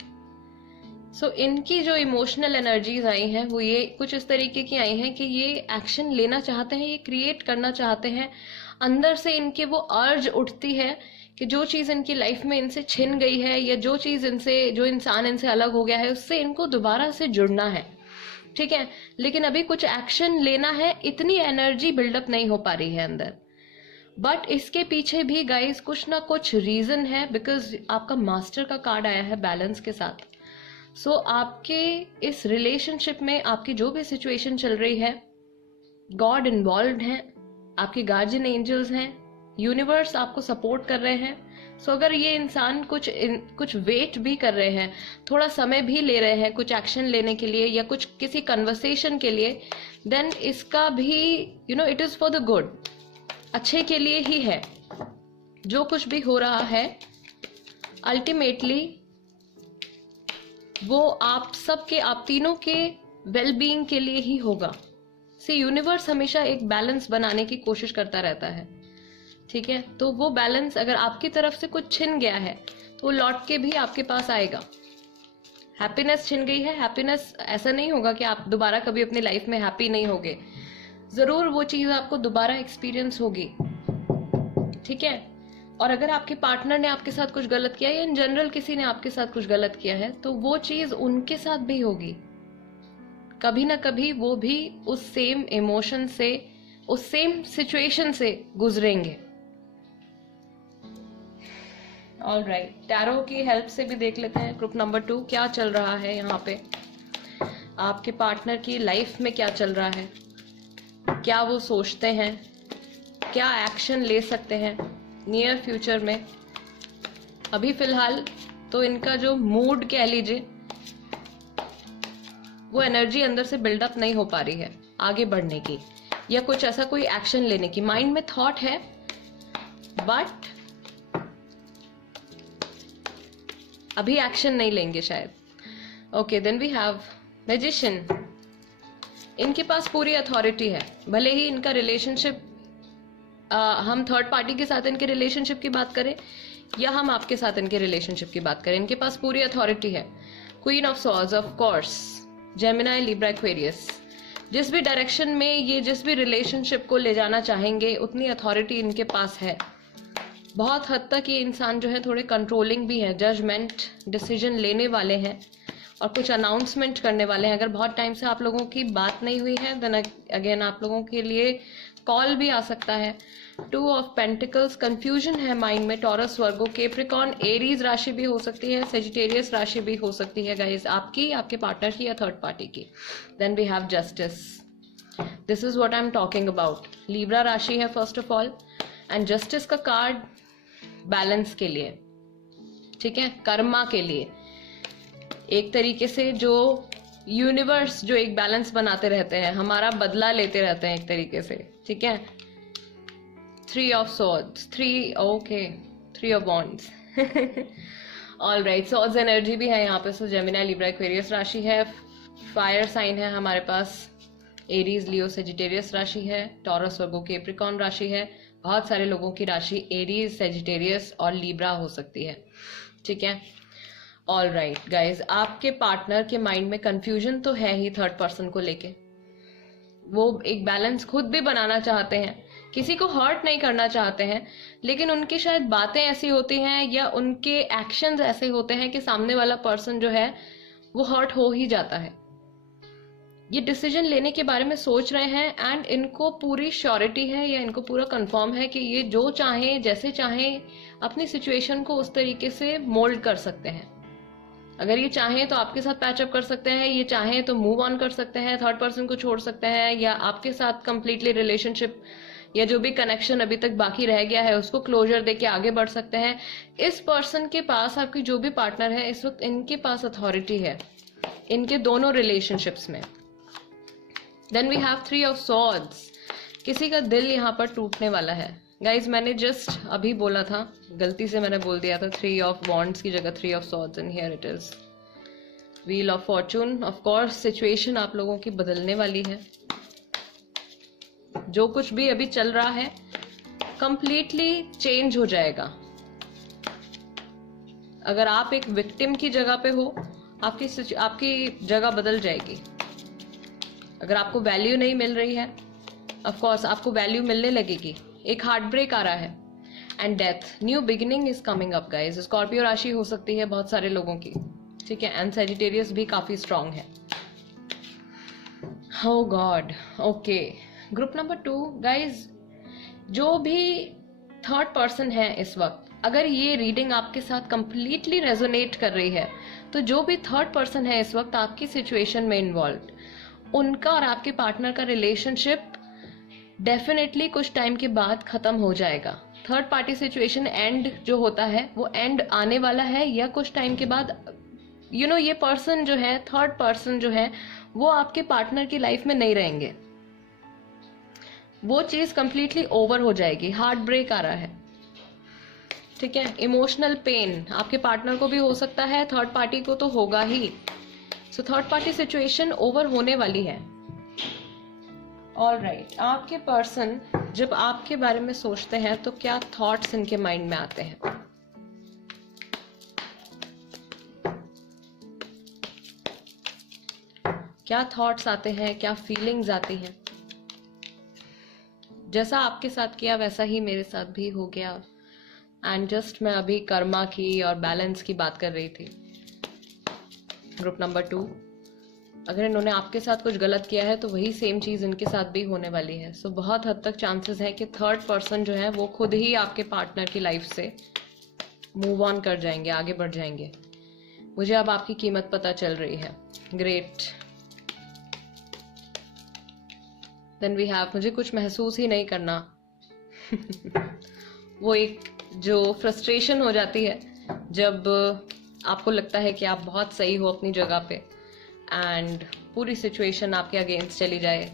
So इनकी जो इमोशनल एनर्जीज आई हैं वो ये कुछ इस तरीके की आई हैं कि ये एक्शन लेना चाहते हैं, ये क्रिएट करना चाहते हैं। अंदर से इनके वो अर्ज उठती है कि जो चीज़ इनकी लाइफ में इनसे छिन गई है या जो चीज़ इनसे, जो इंसान इनसे अलग हो गया है, उससे इनको दोबारा से जुड़ना है। ठीक है, लेकिन अभी कुछ एक्शन लेना है, इतनी एनर्जी बिल्डअप नहीं हो पा रही है अंदर। बट इसके पीछे भी गाइस कुछ ना कुछ रीजन है, बिकॉज आपका मास्टर का कार्ड आया है बैलेंस के साथ। सो आपके इस रिलेशनशिप में आपकी जो भी सिचुएशन चल रही है, गॉड इन्वॉल्व है, आपके गार्जियन एंजल्स हैं, यूनिवर्स आपको सपोर्ट कर रहे हैं। सो अगर ये इंसान कुछ वेट भी कर रहे हैं, थोड़ा समय भी ले रहे हैं कुछ एक्शन लेने के लिए या कुछ किसी कन्वर्सेशन के लिए, देन इसका भी it is for the good, अच्छे के लिए ही है। जो कुछ भी हो रहा है अल्टीमेटली वो आप सबके, आप तीनों के वेलबींग के लिए ही होगा। यूनिवर्स हमेशा एक बैलेंस बनाने की कोशिश करता रहता है। ठीक है, तो वो बैलेंस अगर आपकी तरफ से कुछ छिन गया है तो वो लौट के भी आपके पास आएगा। हैप्पीनेस छिन गई है, हैप्पीनेस ऐसा नहीं होगा कि आप दोबारा कभी अपनी लाइफ में हैप्पी नहीं होगे, जरूर वो चीज आपको दोबारा एक्सपीरियंस होगी। ठीक है, और अगर आपके पार्टनर ने आपके साथ कुछ गलत किया या इन जनरल किसी ने आपके साथ कुछ गलत किया है तो वो चीज उनके साथ भी होगी, कभी ना कभी वो भी उस सेम इमोशन से, उस सेम सिचुएशन से गुजरेंगे। ऑल राइट, टैरो की हेल्प से भी देख लेते हैं ग्रुप नंबर 2 क्या चल रहा है यहाँ पे, आपके पार्टनर की लाइफ में क्या चल रहा है, क्या वो सोचते हैं, क्या एक्शन ले सकते हैं नियर फ्यूचर में, अभी फिलहाल तो इनका जो मूड कह लीजिए, वो एनर्जी अंदर से बिल्डअप नहीं हो पा रही है आगे बढ़ने की या कुछ ऐसा कोई एक्शन लेने की। माइंड में थॉट है बट अभी एक्शन नहीं लेंगे शायद। Okay, then we have magician. इनके पास पूरी अथॉरिटी है, भले ही इनका रिलेशनशिप हम थर्ड पार्टी के साथ इनके रिलेशनशिप की बात करें या हम आपके साथ इनके रिलेशनशिप की बात करें, इनके पास पूरी अथॉरिटी है। Queen of swords, of course, Gemini, Libra, Aquarius, जिस भी डायरेक्शन में ये जिस भी रिलेशनशिप को ले जाना चाहेंगे उतनी अथॉरिटी इनके पास है। बहुत हद तक ये इंसान जो है थोड़े कंट्रोलिंग भी है, जजमेंट, डिसीजन लेने वाले हैं और कुछ अनाउंसमेंट करने वाले हैं। अगर बहुत टाइम से आप लोगों की बात नहीं हुई है देन अगेन आप लोगों के लिए कॉल भी आ सकता है। 2 ऑफ पेंटिकल्स, कंफ्यूजन है माइंड में। टॉरस, वर्गो, कैप्रिकॉर्न, एरीज राशि भी हो सकती है, सेजिटेरियस राशि भी हो सकती है गाइस, आपकी, आपके पार्टनर की या थर्ड पार्टी की। Then we have justice, this is what I am talking about. Libra राशि है first of all, and justice का कार्ड बैलेंस के लिए, ठीक है, कर्मा के लिए। एक तरीके से जो यूनिवर्स जो एक बैलेंस बनाते रहते हैं, हमारा बदला लेते रहते हैं एक तरीके से, ठीक है। 3 of swords, 3 of wands. All right, swords energy भी है यहाँ पे। सो जेमिनी, लिब्रा, एक्वेरियस राशि है, फायर साइन है हमारे पास, एरीज, लियो, सेजिटेरियस राशि है, टॉरस, वर्गो, कैप्रिकॉर्न राशि है। बहुत सारे लोगों की राशि एरीज, सेजिटेरियस और लिब्रा हो सकती है, ठीक है। ऑल राइट गाइज, आपके पार्टनर के माइंड में कंफ्यूजन तो है ही थर्ड पर्सन को लेके। वो एक बैलेंस खुद भी बनाना चाहते हैं, किसी को हर्ट नहीं करना चाहते हैं, लेकिन उनकी शायद बातें ऐसी होती हैं या उनके एक्शंस ऐसे होते हैं कि सामने वाला पर्सन जो है वो हर्ट हो ही जाता है। ये डिसीजन लेने के बारे में सोच रहे हैं एंड इनको पूरी श्योरिटी है या इनको पूरा कंफर्म है कि ये जो चाहें, जैसे चाहें, अपनी सिचुएशन को उस तरीके से मोल्ड कर सकते हैं। अगर ये चाहें तो आपके साथ पैचअप कर सकते हैं, ये चाहें तो मूव ऑन कर सकते हैं, थर्ड पर्सन को छोड़ सकते हैं, या आपके साथ कंप्लीटली रिलेशनशिप या जो भी कनेक्शन अभी तक बाकी रह गया है उसको क्लोजर देके आगे बढ़ सकते हैं। इस पर्सन के पास, आपकी जो भी पार्टनर है इस वक्त, इनके पास अथॉरिटी है इनके दोनों रिलेशनशिप्स में। Then we have 3 of swords, किसी का दिल यहाँ पर टूटने वाला है गाइज। मैंने जस्ट अभी बोला था, गलती से मैंने बोल दिया था 3 ऑफ वॉन्ड्स की जगह 3 of swords, and here it is wheel of Fortune. Of course situation आप लोगों की बदलने वाली है। जो कुछ भी अभी चल रहा है कंप्लीटली चेंज हो जाएगा। अगर आप एक विक्टिम की जगह पे हो, आपकी जगह बदल जाएगी। अगर आपको वैल्यू नहीं मिल रही है, ऑफ कोर्स आपको वैल्यू मिलने लगेगी। एक हार्ट ब्रेक आ रहा है and death, new beginning is coming up guys. Scorpio राशि हो सकती है बहुत सारे लोगों की, ठीक है, एंड सेजिटेरियस भी काफी स्ट्रांग है। Oh God, okay. Group number 2 guys, जो भी थर्ड पर्सन है इस वक्त, अगर ये रीडिंग आपके साथ कंप्लीटली रेजोनेट कर रही है तो जो भी थर्ड पर्सन है इस वक्त आपकी सिचुएशन में इन्वॉल्व, उनका और आपके पार्टनर का रिलेशनशिप डेफिनेटली कुछ टाइम के बाद खत्म हो जाएगा। थर्ड पार्टी सिचुएशन एंड जो होता है वो एंड आने वाला है, या कुछ टाइम के बाद ये पर्सन जो है, थर्ड पर्सन जो है, वो आपके पार्टनर की लाइफ में नहीं रहेंगे। वो चीज कंप्लीटली ओवर हो जाएगी। हार्ट ब्रेक आ रहा है, ठीक है। इमोशनल पेन आपके पार्टनर को भी हो सकता है, थर्ड पार्टी को तो होगा ही। So third party situation over होने वाली है। ऑल राइट, आपके पर्सन जब आपके बारे में सोचते हैं तो क्या थॉट्स इनके माइंड में आते हैं? क्या थॉट्स आते हैं, क्या फीलिंग्स आती हैं? जैसा आपके साथ किया वैसा ही मेरे साथ भी हो गया। एंड जस्ट मैं अभी कर्मा की और बैलेंस की बात कर रही थी। ग्रुप नंबर 2, अगर इन्होंने आपके साथ कुछ गलत किया है तो वही सेम चीज इनके साथ भी होने वाली है। सो बहुत हद तक चांसेस है कि थर्ड पर्सन जो है वो खुद ही आपके पार्टनर की लाइफ से मूव ऑन कर जाएंगे, आगे बढ़ जाएंगे। मुझे अब आपकी कीमत पता चल रही है। ग्रेट। देन वी हैव, मुझे कुछ महसूस ही नहीं करना। वो एक जो फ्रस्ट्रेशन हो जाती है जब आपको लगता है कि आप बहुत सही हो अपनी जगह पे एंड पूरी सिचुएशन आपके अगेंस्ट चली जाए,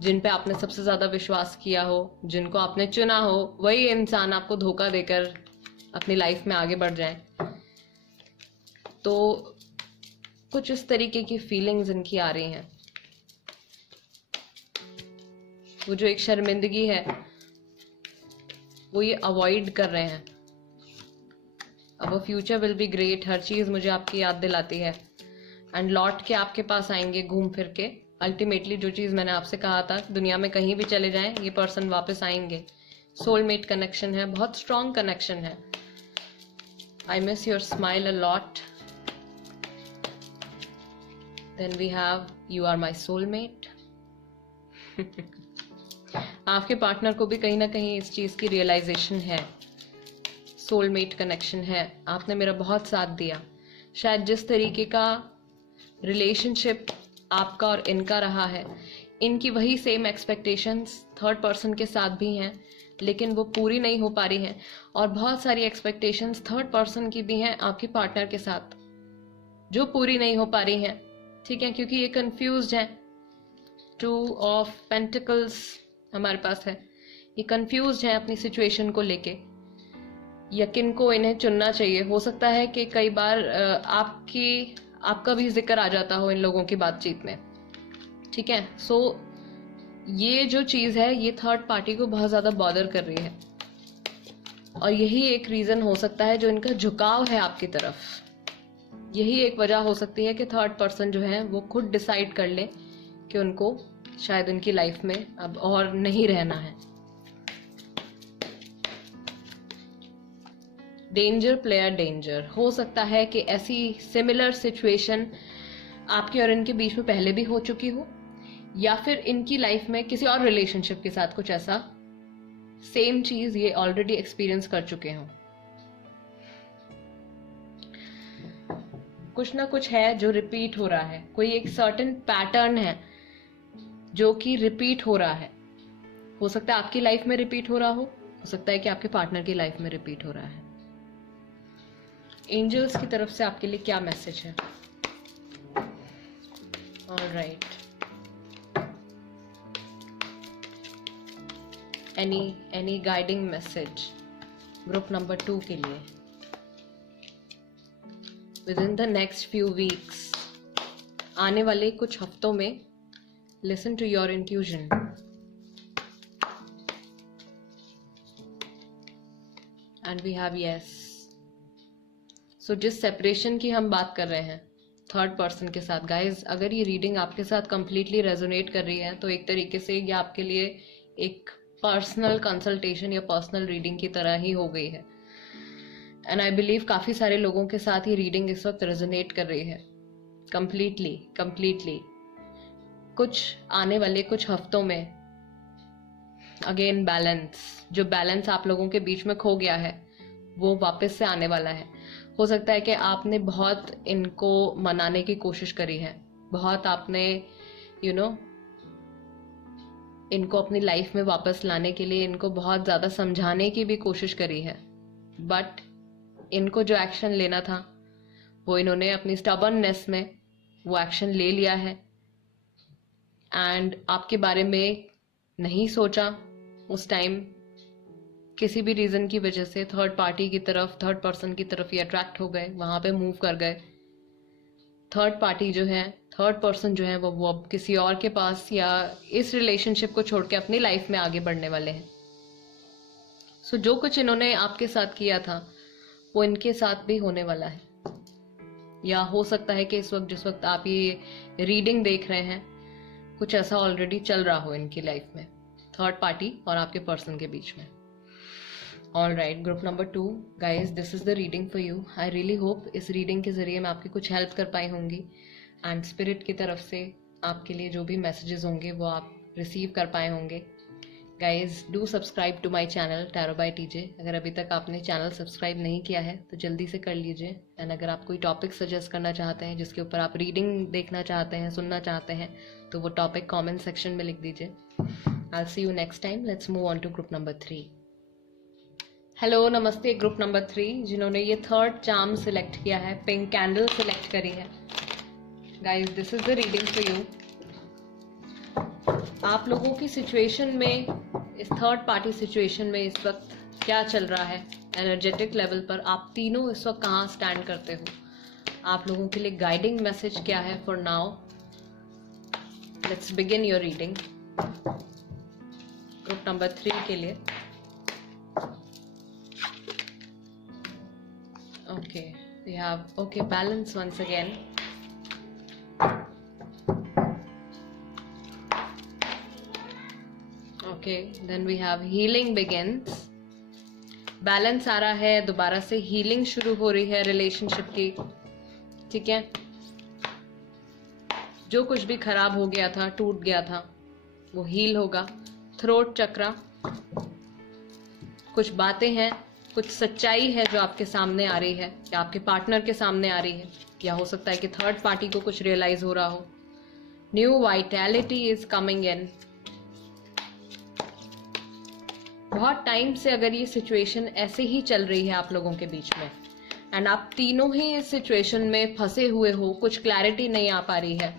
जिन पे आपने सबसे ज्यादा विश्वास किया हो, जिनको आपने चुना हो, वही इंसान आपको धोखा देकर अपनी लाइफ में आगे बढ़ जाए, तो कुछ इस तरीके की फीलिंग्स इनकी आ रही हैं। वो जो एक शर्मिंदगी है वो ये अवॉइड कर रहे हैं। अब फ्यूचर विल बी ग्रेट, हर चीज मुझे आपकी याद दिलाती है एंड लौट के आपके पास आएंगे घूम फिर के। अल्टीमेटली जो चीज मैंने आपसे कहा था, दुनिया में कहीं भी चले जाएं ये पर्सन वापस आएंगे। सोलमेट कनेक्शन है, बहुत स्ट्रॉन्ग कनेक्शन है। I miss your smile a lot. Then we have you are my soulmate. आपके पार्टनर को भी कहीं ना कहीं इस चीज की रियलाइजेशन है, सोलमेट कनेक्शन है, आपने मेरा बहुत साथ दिया। शायद जिस तरीके का रिलेशनशिप आपका और इनका रहा है, इनकी वही सेम एक्सपेक्टेशंस थर्ड पर्सन के साथ भी हैं, लेकिन वो पूरी नहीं हो पा रही हैं। और बहुत सारी एक्सपेक्टेशंस थर्ड पर्सन की भी हैं आपके पार्टनर के साथ, जो पूरी नहीं हो पा रही हैं। ठीक है, क्योंकि ये कंफ्यूज्ड है। 2 ऑफ पेंटिकल्स हमारे पास है, ये कंफ्यूज्ड है अपनी सिचुएशन को लेके। यकीन को इन्हें चुनना चाहिए। हो सकता है कि कई बार आपका भी जिक्र आ जाता हो इन लोगों की बातचीत में। ठीक है, सो ये जो चीज है ये थर्ड पार्टी को बहुत ज्यादा बॉदर कर रही है, और यही एक रीजन हो सकता है जो इनका झुकाव है आपकी तरफ। यही एक वजह हो सकती है कि थर्ड पर्सन जो है वो खुद डिसाइड कर ले कि उनको शायद उनकी लाइफ में अब और नहीं रहना है। Danger player danger. हो सकता है कि ऐसी सिमिलर सिचुएशन आपके और इनके बीच में पहले भी हो चुकी हो, या फिर इनकी लाइफ में किसी और रिलेशनशिप के साथ कुछ ऐसा सेम चीज ये ऑलरेडी एक्सपीरियंस कर चुके हों। कुछ ना कुछ है जो रिपीट हो रहा है, कोई एक सर्टेन पैटर्न है जो कि रिपीट हो रहा है। हो सकता है आपकी लाइफ में रिपीट हो रहा हो सकता है कि आपके पार्टनर की लाइफ में रिपीट हो रहा है। एंजल्स की तरफ से आपके लिए क्या मैसेज है? All right, any guiding message group number 2 के लिए within the next few weeks, आने वाले कुछ हफ्तों में? Listen to your intuition. And we have yes. So जिस सेपरेशन की हम बात कर रहे हैं थर्ड पर्सन के साथ, गाइज अगर ये रीडिंग आपके साथ कंप्लीटली रेजोनेट कर रही है तो एक तरीके से ये आपके लिए एक पर्सनल कंसल्टेशन या पर्सनल रीडिंग की तरह ही हो गई है। एंड आई बिलीव काफी सारे लोगों के साथ ये रीडिंग इस वक्त रेजोनेट कर रही है कंप्लीटली। कुछ आने वाले कुछ हफ्तों में अगेन जो बैलेंस आप लोगों के बीच में खो गया है वो वापस से आने वाला है। हो सकता है कि आपने बहुत इनको मनाने की कोशिश करी है, बहुत आपने इनको अपनी लाइफ में वापस लाने के लिए इनको बहुत ज्यादा समझाने की भी कोशिश करी है, बट इनको जो एक्शन लेना था वो इन्होंने अपनी स्टबर्ननेस में वो एक्शन ले लिया है एंड आपके बारे में नहीं सोचा। उस टाइम किसी भी रीजन की वजह से थर्ड पार्टी की तरफ, थर्ड पर्सन की तरफ ये अट्रैक्ट हो गए, वहां पे मूव कर गए। थर्ड पार्टी जो है, थर्ड पर्सन जो है वो अब किसी और के पास या इस रिलेशनशिप को छोड़ के अपनी लाइफ में आगे बढ़ने वाले हैं। सो जो कुछ इन्होंने आपके साथ किया था वो इनके साथ भी होने वाला है, या हो सकता है कि इस वक्त जिस वक्त आप ये रीडिंग देख रहे हैं कुछ ऐसा ऑलरेडी चल रहा हो इनकी लाइफ में, थर्ड पार्टी और आपके पर्सन के बीच में। Alright, group number 2 guys, this is the reading for you. I really hope इस रीडिंग के जरिए मैं आपकी कुछ हेल्प कर पाई होंगी एंड स्पिरिट की तरफ से आपके लिए जो भी मैसेजेस होंगे वो आप रिसीव कर पाए होंगे। Guys do subscribe to my channel tarot by TJ. अगर अभी तक आपने चैनल सब्सक्राइब नहीं किया है तो जल्दी से कर लीजिए। एंड अगर आप कोई टॉपिक सजेस्ट करना चाहते हैं जिसके ऊपर आप रीडिंग देखना चाहते हैं, सुनना चाहते हैं, तो वो टॉपिक कॉमेंट सेक्शन में लिख दीजिए। I will see you next time. Let's move on to group number 3। Hello, नमस्ते ग्रुप नंबर 3 जिन्होंने ये थर्ड चार्म सिलेक्ट किया है, पिंक कैंडल सिलेक्ट करी है। Guys, this is the reading for you. आप लोगों की सिचुएशन में, इस थर्ड पार्टी सिचुएशन में इस वक्त क्या चल रहा है एनर्जेटिक लेवल पर, आप तीनों इस वक्त कहाँ स्टैंड करते हो, आप लोगों के लिए गाइडिंग मैसेज क्या है for now. Let's begin your reading group number 3 के लिए। Okay, we have balance once again. Okay, then we have healing begins. Balance आ रहा है, दोबारा से हीलिंग शुरू हो रही है रिलेशनशिप की। ठीक है, जो कुछ भी खराब हो गया था, टूट गया था, वो हील होगा। थ्रोट चक्रा, कुछ बातें हैं, कुछ सच्चाई है जो आपके सामने आ रही है या आपके पार्टनर के सामने आ रही है, या हो सकता है कि थर्ड पार्टी को कुछ रियलाइज हो रहा हो। New vitality is coming in. बहुत टाइम से अगर ये सिचुएशन ऐसे ही चल रही है आप लोगों के बीच में, एंड आप तीनों ही इस सिचुएशन में फंसे हुए हो, कुछ क्लैरिटी नहीं आ पा रही है,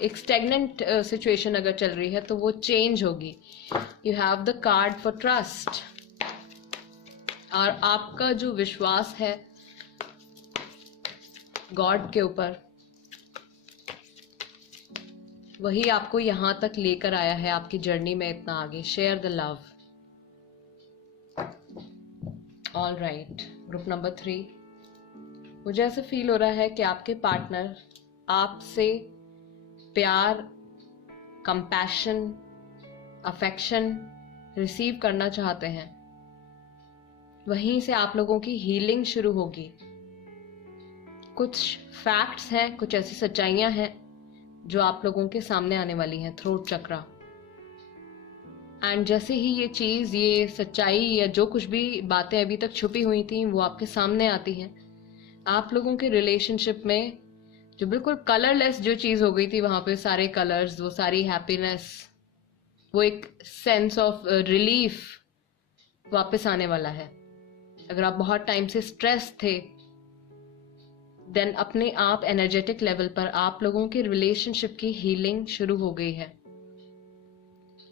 एक स्टेगनेंट सिचुएशन अगर चल रही है, तो वो चेंज होगी। You have the card for trust, और आपका जो विश्वास है गॉड के ऊपर, वही आपको यहां तक लेकर आया है आपकी जर्नी में इतना आगे। Share the love. All right, group number 3, मुझे ऐसा फील हो रहा है कि आपके पार्टनर आपसे प्यार, कंपैशन, अफेक्शन रिसीव करना चाहते हैं। वहीं से आप लोगों की हीलिंग शुरू होगी। कुछ फैक्ट्स हैं, कुछ ऐसी सच्चाइयां हैं जो आप लोगों के सामने आने वाली हैं। थ्रोट चक्रा, एंड जैसे ही ये चीज, ये सच्चाई या जो कुछ भी बातें अभी तक छुपी हुई थी वो आपके सामने आती हैं, आप लोगों के रिलेशनशिप में जो बिल्कुल कलरलेस जो चीज हो गई थी, वहां पे सारे कलर्स, वो सारी हैप्पीनेस, वो एक सेंस ऑफ रिलीफ वापस आने वाला है। अगर आप बहुत टाइम से स्ट्रेस थे, देन अपने आप एनर्जेटिक लेवल पर आप लोगों की रिलेशनशिप की हीलिंग शुरू हो गई है।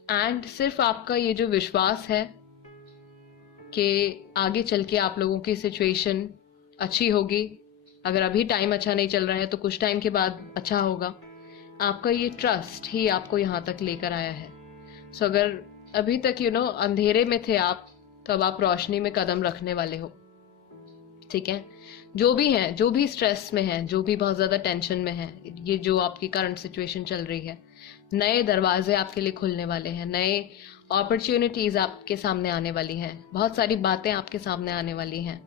एंड सिर्फ आपका ये जो विश्वास है कि आगे चल के आप लोगों की सिचुएशन अच्छी होगी, अगर अभी टाइम अच्छा नहीं चल रहा है तो कुछ टाइम के बाद अच्छा होगा, आपका ये ट्रस्ट ही आपको यहाँ तक लेकर आया है। सो अगर अभी तक अंधेरे में थे आप, तो अब आप रोशनी में कदम रखने वाले हो। ठीक है, जो भी हैं, जो भी स्ट्रेस में हैं, जो भी बहुत ज्यादा टेंशन में हैं, ये जो आपकी करंट सिचुएशन चल रही है, नए दरवाजे आपके लिए खुलने वाले हैं, नए अपॉर्चुनिटीज आपके सामने आने वाली हैं, बहुत सारी बातें आपके सामने आने वाली हैं।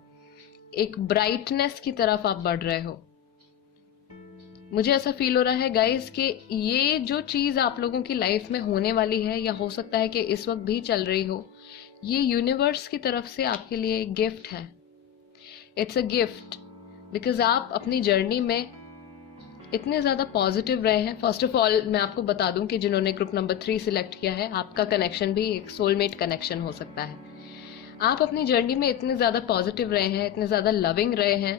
एक ब्राइटनेस की तरफ आप बढ़ रहे हो। मुझे ऐसा फील हो रहा है गाइस कि ये जो चीज आप लोगों की लाइफ में होने वाली है, या हो सकता है कि इस वक्त भी चल रही हो, ये यूनिवर्स की तरफ से आपके लिए एक गिफ्ट है। इट्स अ गिफ्ट बिकॉज आप अपनी जर्नी में इतने ज्यादा पॉजिटिव रहे हैं। फर्स्ट ऑफ ऑल मैं आपको बता दूं कि जिन्होंने ग्रुप नंबर 3 सिलेक्ट किया है, आपका कनेक्शन भी एक सोलमेट कनेक्शन हो सकता है। आप अपनी जर्नी में इतने ज्यादा पॉजिटिव रहे हैं, इतने ज्यादा लविंग रहे हैं,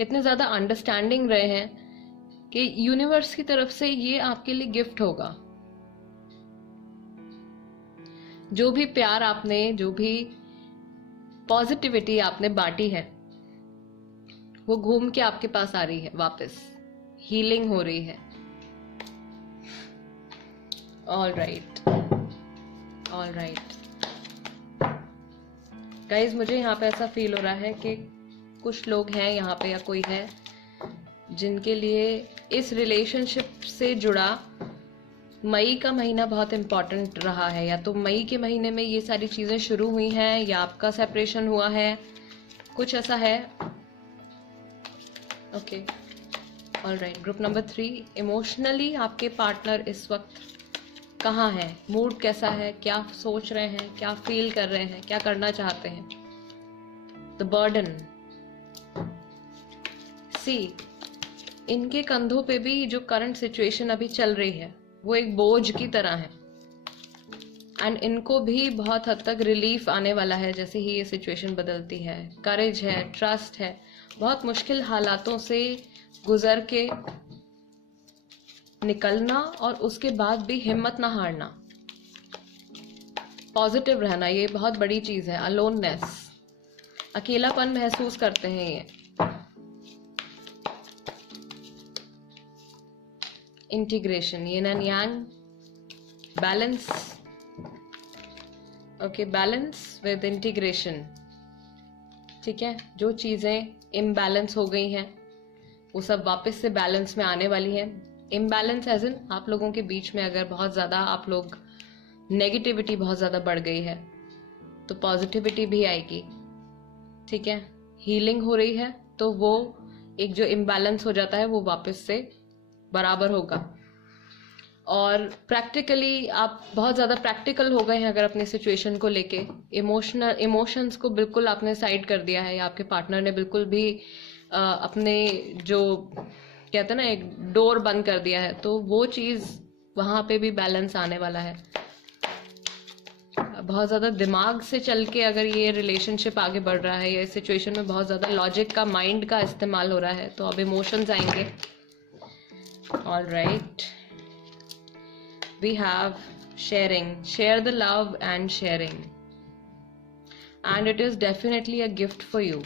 इतने ज्यादा अंडरस्टैंडिंग रहे हैं कि यूनिवर्स की तरफ से ये आपके लिए गिफ्ट होगा। जो भी प्यार आपने, जो भी पॉजिटिविटी आपने बांटी है, वो घूम के आपके पास आ रही है वापस, हीलिंग हो रही है। All right, all right guys, मुझे यहाँ पे ऐसा फील हो रहा है कि कुछ लोग हैं यहाँ पे, या कोई है जिनके लिए इस रिलेशनशिप से जुड़ा मई का महीना बहुत इम्पोर्टेंट रहा है। या तो मई के महीने में ये सारी चीजें शुरू हुई हैं, या आपका सेपरेशन हुआ है, कुछ ऐसा है। Okay, all right, group number 3, emotionally आपके पार्टनर इस वक्त कहाँ है, मूड कैसा है, क्या सोच रहे हैं, क्या फील कर रहे हैं, क्या करना चाहते हैं। द बर्डन, सी, इनके कंधों पे भी जो करंट सिचुएशन अभी चल रही है वो एक बोझ की तरह है। एंड इनको भी बहुत हद तक रिलीफ आने वाला है जैसे ही ये सिचुएशन बदलती है। करेज है, ट्रस्ट है, बहुत मुश्किल हालातों से गुजर के निकलना और उसके बाद भी हिम्मत ना हारना, पॉजिटिव रहना, ये बहुत बड़ी चीज है। अलोननेस, अकेलापन महसूस करते हैं ये। Integration, yin and yang, balance, okay, balance with integration, ठीक है। जो चीजें इम्बैलेंस हो गई हैं वो सब वापस से बैलेंस में आने वाली हैं। इम्बैलेंस एज इन आप लोगों के बीच में अगर बहुत ज्यादा आप लोग नेगेटिविटी बहुत ज्यादा बढ़ गई है तो पॉजिटिविटी भी आएगी, ठीक है। हीलिंग हो रही है तो वो एक जो इम्बैलेंस हो जाता है वो वापस से बराबर होगा। और प्रैक्टिकली आप बहुत ज़्यादा प्रैक्टिकल हो गए हैं अगर अपनी सिचुएशन को लेके। इमोशंस को बिल्कुल आपने साइड कर दिया है, या आपके पार्टनर ने बिल्कुल भी अपने जो कहते हैं ना एक डोर बंद कर दिया है, तो वो चीज़ वहाँ पे भी बैलेंस आने वाला है। बहुत ज़्यादा दिमाग से चल के अगर ये रिलेशनशिप आगे बढ़ रहा है या इस सिचुएशन में बहुत ज़्यादा लॉजिक का, माइंड का इस्तेमाल हो रहा है, तो अब इमोशंस आएंगे। All right, we have sharing, share the love and sharing, and it is definitely a gift for you।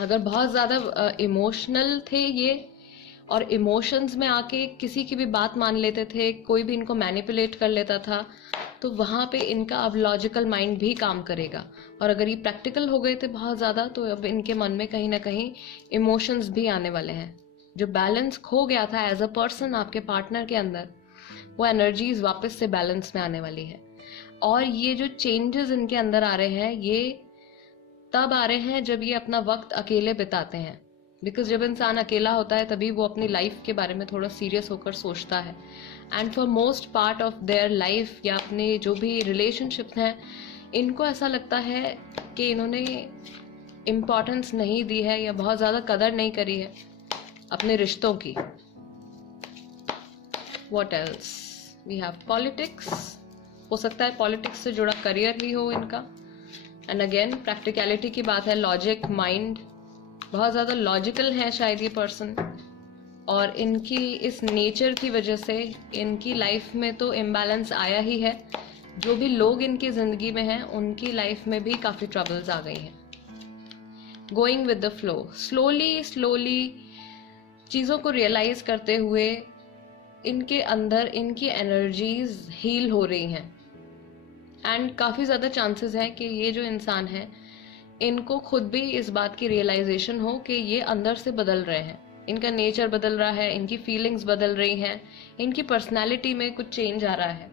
अगर बहुत ज़्यादा इमोशनल थे ये और इमोशंस में आके किसी की भी बात मान लेते थे, कोई भी इनको मैनिपुलेट कर लेता था, तो वहाँ पे इनका अब लॉजिकल माइंड भी काम करेगा। और अगर ये प्रैक्टिकल हो गए थे बहुत ज़्यादा, तो अब इनके मन में कहीं ना कहीं इमोशंस भी आने वाले हैं। जो बैलेंस खो गया था एज अ पर्सन आपके पार्टनर के अंदर, वो एनर्जीज वापस से बैलेंस में आने वाली है। और ये जो चेंजेस इनके अंदर आ रहे हैं, ये तब आ रहे हैं जब ये अपना वक्त अकेले बिताते हैं। बिकॉज जब इंसान अकेला होता है तभी वो अपनी लाइफ के बारे में थोड़ा सीरियस होकर सोचता है। And for most part of their life या अपने जो भी रिलेशनशिप हैं, इनको ऐसा लगता है कि इन्होंने इम्पोर्टेंस नहीं दी है या बहुत ज़्यादा कदर नहीं करी है अपने रिश्तों की। What else? We have politics, हो सकता है पॉलिटिक्स से जुड़ा करियर भी हो इनका। एंड अगेन प्रैक्टिकलिटी की बात है, लॉजिक, माइंड, बहुत ज़्यादा लॉजिकल है शायद ये पर्सन। और इनकी इस नेचर की वजह से इनकी लाइफ में तो इम्बैलेंस आया ही है। जो भी लोग इनकी ज़िंदगी में हैं उनकी लाइफ में भी काफ़ी ट्रबल्स आ गई हैं। Going with the flow, slowly slowly चीज़ों को रियलाइज करते हुए इनके अंदर इनकी एनर्जीज हील हो रही हैं। एंड काफ़ी ज़्यादा चांसेस हैं कि ये जो इंसान है, इनको खुद भी इस बात की रियलाइजेशन हो कि ये अंदर से बदल रहे हैं, इनका नेचर बदल रहा है, इनकी फीलिंग्स बदल रही हैं, इनकी पर्सनैलिटी में कुछ चेंज आ रहा है।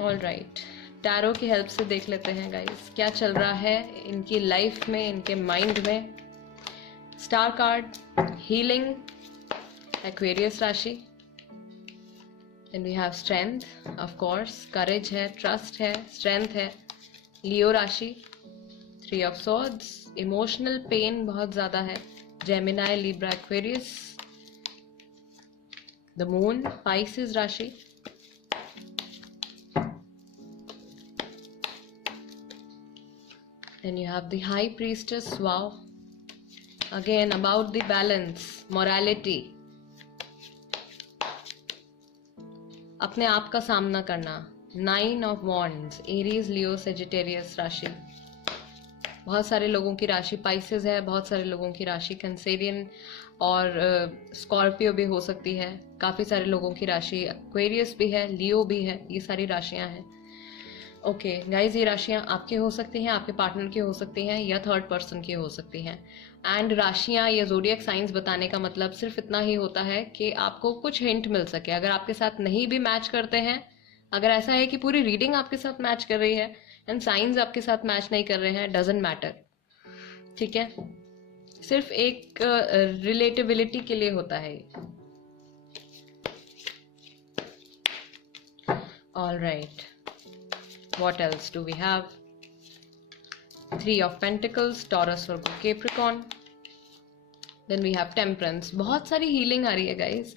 ऑल राइट, टैरो की हेल्प से देख लेते हैं गाइस क्या चल रहा है इनकी लाइफ में, इनके माइंड में। स्टार कार्ड, हीलिंग, एक्वेरियस राशि। Then we have strength, of course, courage है, ट्रस्ट है, स्ट्रेंथ है। लियो राशि, 3 ऑफ सॉर्ड्स, इमोशनल पेन बहुत ज्यादा है। Gemini, Libra, Aquarius. The moon, Pisces राशि। Then you have the high priestess, wow. Again about the balance, morality, अपने आप का सामना करना। 9 of wands, Aries, Leo, Sagittarius राशि। बहुत सारे लोगों की राशि पाइसेस है, बहुत सारे लोगों की राशि कैंसेरियन और स्कॉर्पियो भी हो सकती है। काफ़ी सारे लोगों की राशि एक्वेरियस भी है, लियो भी है। ये सारी राशियां हैं। ओके गाइज, ये राशियां आपके हो सकती हैं, आपके पार्टनर की हो सकती हैं, या थर्ड पर्सन की हो सकती हैं। एंड राशियां या ज़ोडिएक साइंस बताने का मतलब सिर्फ इतना ही होता है कि आपको कुछ हिंट मिल सके। अगर आपके साथ नहीं भी मैच करते हैं, अगर ऐसा है कि पूरी रीडिंग आपके साथ मैच कर रही है एंड साइंस आपके साथ मैच नहीं कर रहे हैं, डजेंट मैटर, ठीक है। सिर्फ एक रिलेटेबिलिटी के लिए होता है। All right, what else do we have? 3 of Pentacles, Taurus, Virgo, Capricorn. Then we have Temperance. बहुत सारी हीलिंग आ रही है गाइस।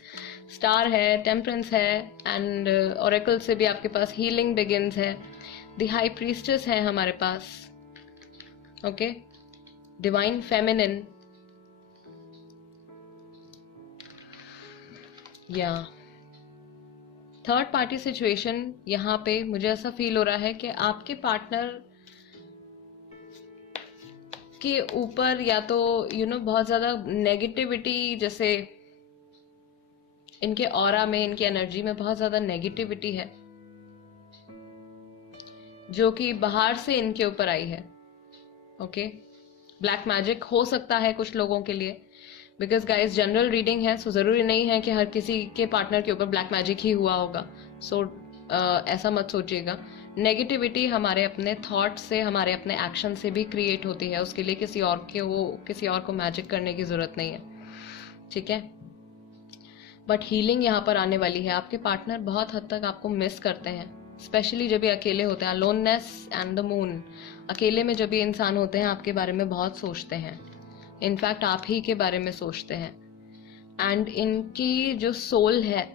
स्टार है, टेम्परेंस है, एंड ओरेकल से भी आपके पास हीलिंग बिगिंस है, द हाई प्रीस्टेस है हमारे पास, ओके, डिवाइन फेमिनिन, या थर्ड पार्टी सिचुएशन। यहाँ पे मुझे ऐसा फील हो रहा है कि आपके पार्टनर के ऊपर या तो बहुत ज्यादा नेगेटिविटी, जैसे इनके ऑरा में, इनकी एनर्जी में बहुत ज्यादा नेगेटिविटी है जो कि बाहर से इनके ऊपर आई है, ओके। ब्लैक मैजिक हो सकता है कुछ लोगों के लिए, बिकॉज गाइस जनरल रीडिंग है, सो जरूरी नहीं है कि हर किसी के पार्टनर के ऊपर ब्लैक मैजिक ही हुआ होगा, सो ऐसा मत सोचिएगा। नेगेटिविटी हमारे अपने थॉट से, हमारे अपने एक्शन से भी क्रिएट होती है, उसके लिए किसी और को मैजिक करने की जरूरत नहीं है, ठीक है। बट हीलिंग यहाँ पर आने वाली है। आपके पार्टनर बहुत हद तक आपको मिस करते हैं, स्पेशली जब ये अकेले होते हैं। लोननेस एंड द मून, अकेले में जब ये इंसान होते हैं आपके बारे में बहुत सोचते हैं, इनफैक्ट आप ही के बारे में सोचते हैं। एंड इनकी जो सोल है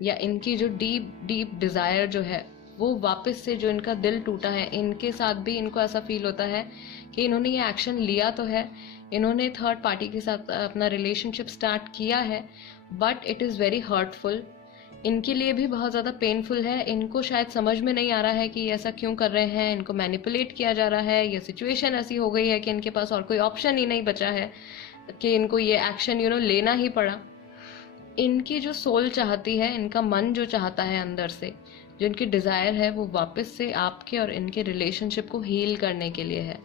या इनकी जो डीप डीप डिजायर जो है, वो वापस से, जो इनका दिल टूटा है, इनके साथ भी इनको ऐसा फील होता है कि इन्होंने ये एक्शन लिया तो है, इन्होंने थर्ड पार्टी के साथ अपना रिलेशनशिप स्टार्ट किया है, but it is very hurtful, इनके लिए भी बहुत ज़्यादा पेनफुल है। इनको शायद समझ में नहीं आ रहा है कि ऐसा क्यों कर रहे हैं, इनको मैनिपुलेट किया जा रहा है, ये सिचुएशन ऐसी हो गई है कि इनके पास और कोई ऑप्शन ही नहीं बचा है कि इनको ये एक्शन लेना ही पड़ा। इनकी जो सोल चाहती है, इनका मन जो चाहता है अंदर से, जो इनकी डिज़ायर है, वो वापस से आपके और इनके रिलेशनशिप को हील करने के लिए है।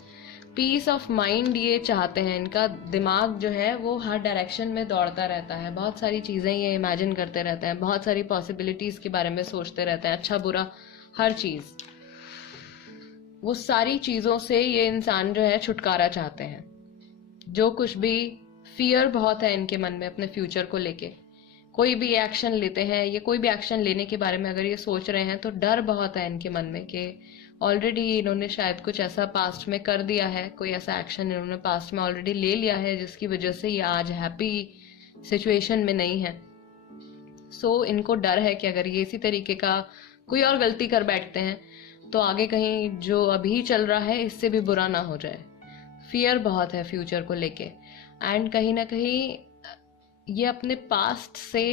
पीस ऑफ माइंड ये चाहते हैं। इनका दिमाग जो है वो हर डायरेक्शन में दौड़ता रहता है, बहुत सारी चीज़ें ये इमेजिन करते रहते हैं, बहुत सारी पॉसिबिलिटीज़ के बारे में सोचते रहते हैं, अच्छा बुरा हर चीज़। वो सारी चीज़ों से ये इंसान जो है छुटकारा चाहते हैं। जो कुछ भी फियर बहुत है इनके मन में अपने फ्यूचर को लेके, कोई भी एक्शन लेते हैं, ये कोई भी एक्शन लेने के बारे में अगर ये सोच रहे हैं तो डर बहुत है इनके मन में कि ऑलरेडी इन्होंने शायद कुछ ऐसा पास्ट में कर दिया है, कोई ऐसा एक्शन इन्होंने पास्ट में ऑलरेडी ले लिया है जिसकी वजह से ये आज हैप्पी सिचुएशन में नहीं है। सो इनको डर है कि अगर ये इसी तरीके का कोई और गलती कर बैठते हैं तो आगे कहीं जो अभी चल रहा है इससे भी बुरा ना हो जाए। फियर बहुत है फ्यूचर को लेके, एंड कहीं ना कहीं ये अपने पास्ट से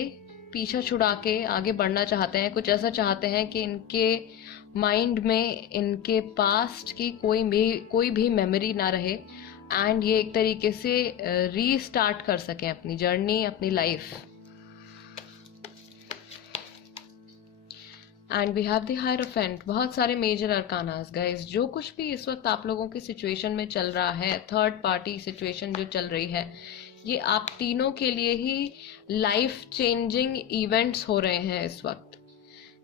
पीछा छुड़ा के आगे बढ़ना चाहते हैं। कुछ ऐसा चाहते हैं कि इनके माइंड में इनके पास्ट की कोई भी मेमोरी ना रहे, एंड ये एक तरीके से रीस्टार्ट कर सकें अपनी जर्नी, अपनी life. And we have the hierophant, बहुत सारे मेजर अरकानास गाइस। जो कुछ भी इस वक्त आप लोगों की सिचुएशन में चल रहा है, थर्ड पार्टी सिचुएशन जो चल रही है, ये आप तीनों के लिए ही लाइफ चेंजिंग इवेंट्स हो रहे हैं इस वक्त।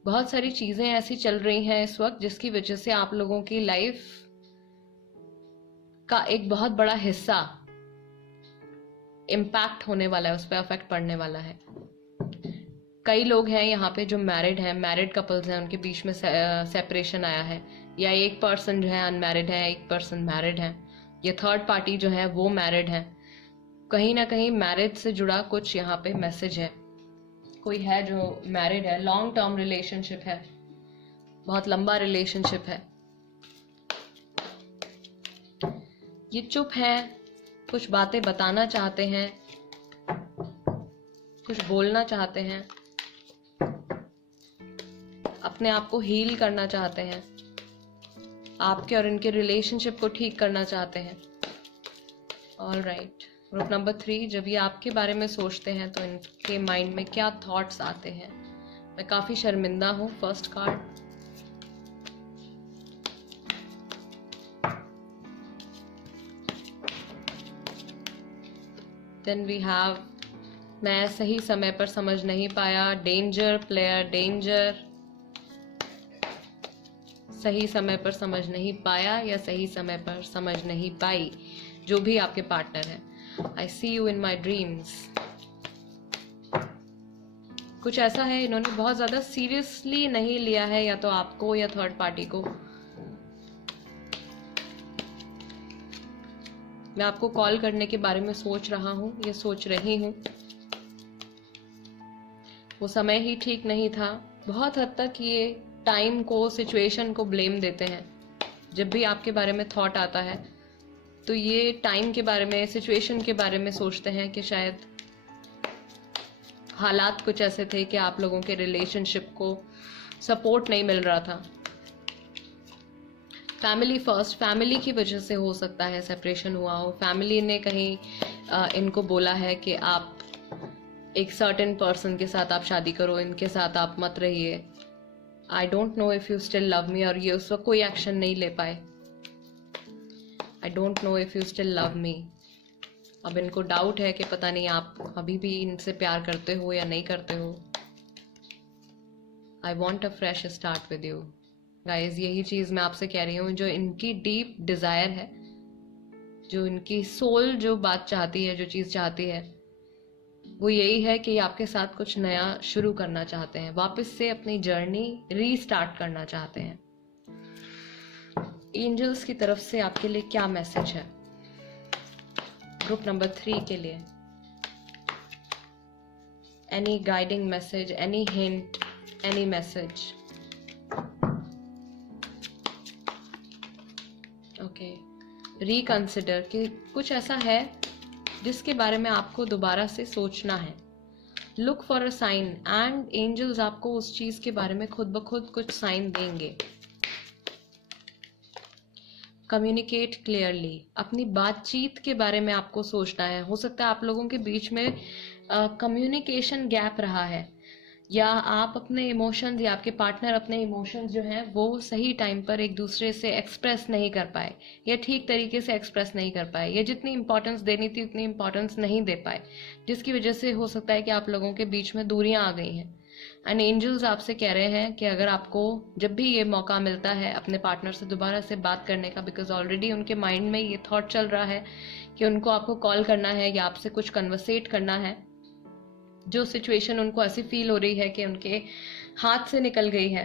बहुत सारी चीजें ऐसी चल रही हैं इस वक्त जिसकी वजह से आप लोगों की लाइफ का एक बहुत बड़ा हिस्सा इम्पैक्ट होने वाला है, उस पर अफेक्ट पड़ने वाला है। कई लोग हैं यहाँ पे जो मैरिड हैं, मैरिड कपल्स हैं, उनके बीच में सेपरेशन आया है, या एक पर्सन जो है अनमैरिड है, एक पर्सन मैरिड है, या थर्ड पार्टी जो है वो मैरिड है। कहीं ना कहीं मैरिज से जुड़ा कुछ यहाँ पे मैसेज है। कोई है जो मैरिड है, लॉन्ग टर्म रिलेशनशिप है, बहुत लंबा रिलेशनशिप है। ये चुप है, कुछ बातें बताना चाहते हैं, कुछ बोलना चाहते हैं, अपने आप को हील करना चाहते हैं, आपके और इनके रिलेशनशिप को ठीक करना चाहते हैं। All right. ग्रुप नंबर 3, जब ये आपके बारे में सोचते हैं तो इनके माइंड में क्या थॉट्स आते हैं? मैं काफी शर्मिंदा हूँ, first card. Then we have, मैं सही समय पर समझ नहीं पाया, डेंजर प्लेयर, डेंजर। सही समय पर समझ नहीं पाया या सही समय पर समझ नहीं पाई, जो भी आपके पार्टनर है। I see you in my dreams। कुछ ऐसा है, इन्होंने बहुत ज्यादा सीरियसली नहीं लिया है, या तो आपको या थर्ड पार्टी को। मैं आपको कॉल करने के बारे में सोच रहा हूँ, ये सोच रही हूँ। वो समय ही ठीक नहीं था। बहुत हद तक ये टाइम को, सिचुएशन को ब्लेम देते हैं। जब भी आपके बारे में थॉट आता है तो ये टाइम के बारे में, सिचुएशन के बारे में सोचते हैं कि शायद हालात कुछ ऐसे थे कि आप लोगों के रिलेशनशिप को सपोर्ट नहीं मिल रहा था। फैमिली फर्स्ट, फैमिली की वजह से हो सकता है सेपरेशन हुआ हो। फैमिली ने कहीं इनको बोला है कि आप एक सर्टेन पर्सन के साथ आप शादी करो, इनके साथ आप मत रहिए। I don't know if you still love me, और ये उस वक्त कोई एक्शन नहीं ले पाए। I don't know if you still love me. अब इनको डाउट है कि पता नहीं आप अभी भी इनसे प्यार करते हो या नहीं करते हो। I want a fresh start with you. Guys, यही चीज़ मैं आपसे कह रही हूँ, जो इनकी डीप डिज़ायर है, जो इनकी सोल जो बात चाहती है, जो चीज़ चाहती है, वो यही है कि आपके साथ कुछ नया शुरू करना चाहते हैं, वापस से अपनी जर्नी रीस्टार्ट करना चाहते हैं। एंजल्स की तरफ से आपके लिए क्या मैसेज है ग्रुप नंबर 3 के लिए? Any guiding message, any hint, any message? Okay, reconsider कि कुछ ऐसा है जिसके बारे में आपको दोबारा से सोचना है। Look for a sign, and angels आपको उस चीज के बारे में खुद ब खुद कुछ साइन देंगे। कम्युनिकेट क्लियरली, अपनी बातचीत के बारे में आपको सोचना है। हो सकता है आप लोगों के बीच में कम्युनिकेशन गैप रहा है, या आप अपने इमोशंस, या आपके पार्टनर अपने इमोशंस जो हैं वो सही टाइम पर एक दूसरे से एक्सप्रेस नहीं कर पाए, या ठीक तरीके से एक्सप्रेस नहीं कर पाए, या जितनी इंपॉर्टेंस देनी थी उतनी इंपॉर्टेंस नहीं दे पाए, जिसकी वजह से हो सकता है कि आप लोगों के बीच में दूरियां आ गई हैं। एंड एंजल्स आपसे कह रहे हैं कि अगर आपको जब भी ये मौका मिलता है अपने पार्टनर से दोबारा से बात करने का, बिकॉज ऑलरेडी उनके माइंड में ये थॉट चल रहा है कि उनको आपको कॉल करना है या आपसे कुछ कन्वर्सेट करना है, जो सिचुएशन उनको ऐसी फील हो रही है कि उनके हाथ से निकल गई है,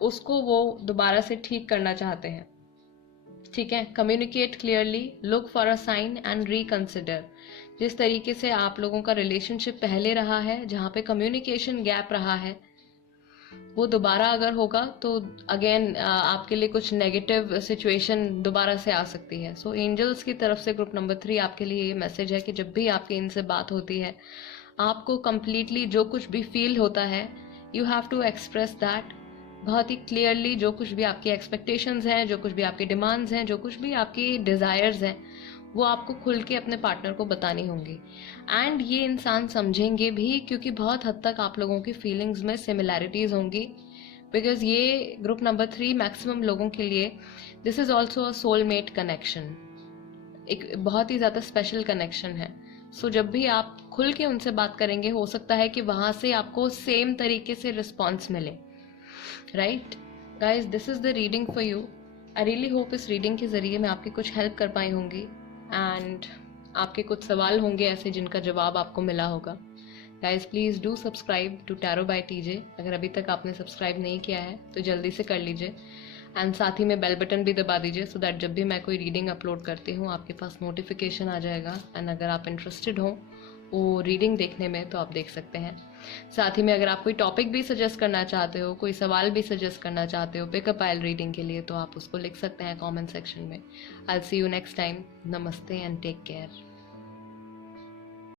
उसको वो दोबारा से ठीक करना चाहते हैं। ठीक है, communicate clearly, look for a sign and reconsider. जिस तरीके से आप लोगों का रिलेशनशिप पहले रहा है, जहाँ पे कम्युनिकेशन गैप रहा है, वो दोबारा अगर होगा तो अगेन आपके लिए कुछ नेगेटिव सिचुएशन दोबारा से आ सकती है। सो एंजल्स की तरफ से ग्रुप नंबर 3 आपके लिए ये मैसेज है कि जब भी आपकी इनसे बात होती है, आपको कंप्लीटली जो कुछ भी फील होता है, you have to express that बहुत ही क्लियरली। जो कुछ भी आपकी एक्सपेक्टेशंस हैं, जो कुछ भी आपकी डिमांड्स हैं, जो कुछ भी आपकी डिज़ायर्स हैं, वो आपको खुल के अपने पार्टनर को बतानी होंगी। एंड ये इंसान समझेंगे भी, क्योंकि बहुत हद तक आप लोगों की फीलिंग्स में सिमिलैरिटीज होंगी। बिकॉज ये ग्रुप नंबर 3 मैक्सिमम लोगों के लिए this is also a soulmate connection, एक बहुत ही ज़्यादा स्पेशल कनेक्शन है। सो जब भी आप खुल के उनसे बात करेंगे, हो सकता है कि वहाँ से आपको सेम तरीके से रिस्पॉन्स मिले। Right guys, this is the reading for you. I really hope इस रीडिंग के जरिए मैं आपकी कुछ हेल्प कर पाई होंगी, एंड आपके कुछ सवाल होंगे ऐसे जिनका जवाब आपको मिला होगा। Guys, please do subscribe to tarot by TJ. अगर अभी तक आपने सब्सक्राइब नहीं किया है तो जल्दी से कर लीजिए, एंड साथ ही में बेल बटन भी दबा दीजिए, सो दैट जब भी मैं कोई रीडिंग अपलोड करती हूँ आपके पास नोटिफिकेशन आ जाएगा। एंड अगर आप इंटरेस्टेड हो वो रीडिंग देखने में तो आप देख सकते हैं। साथ ही में अगर आप कोई टॉपिक भी सजेस्ट करना चाहते हो, कोई सवाल भी सजेस्ट करना चाहते हो पिकअप आइल रीडिंग के लिए, तो आप उसको लिख सकते हैं कमेंट सेक्शन में। आई will see you next time. नमस्ते एंड टेक केयर।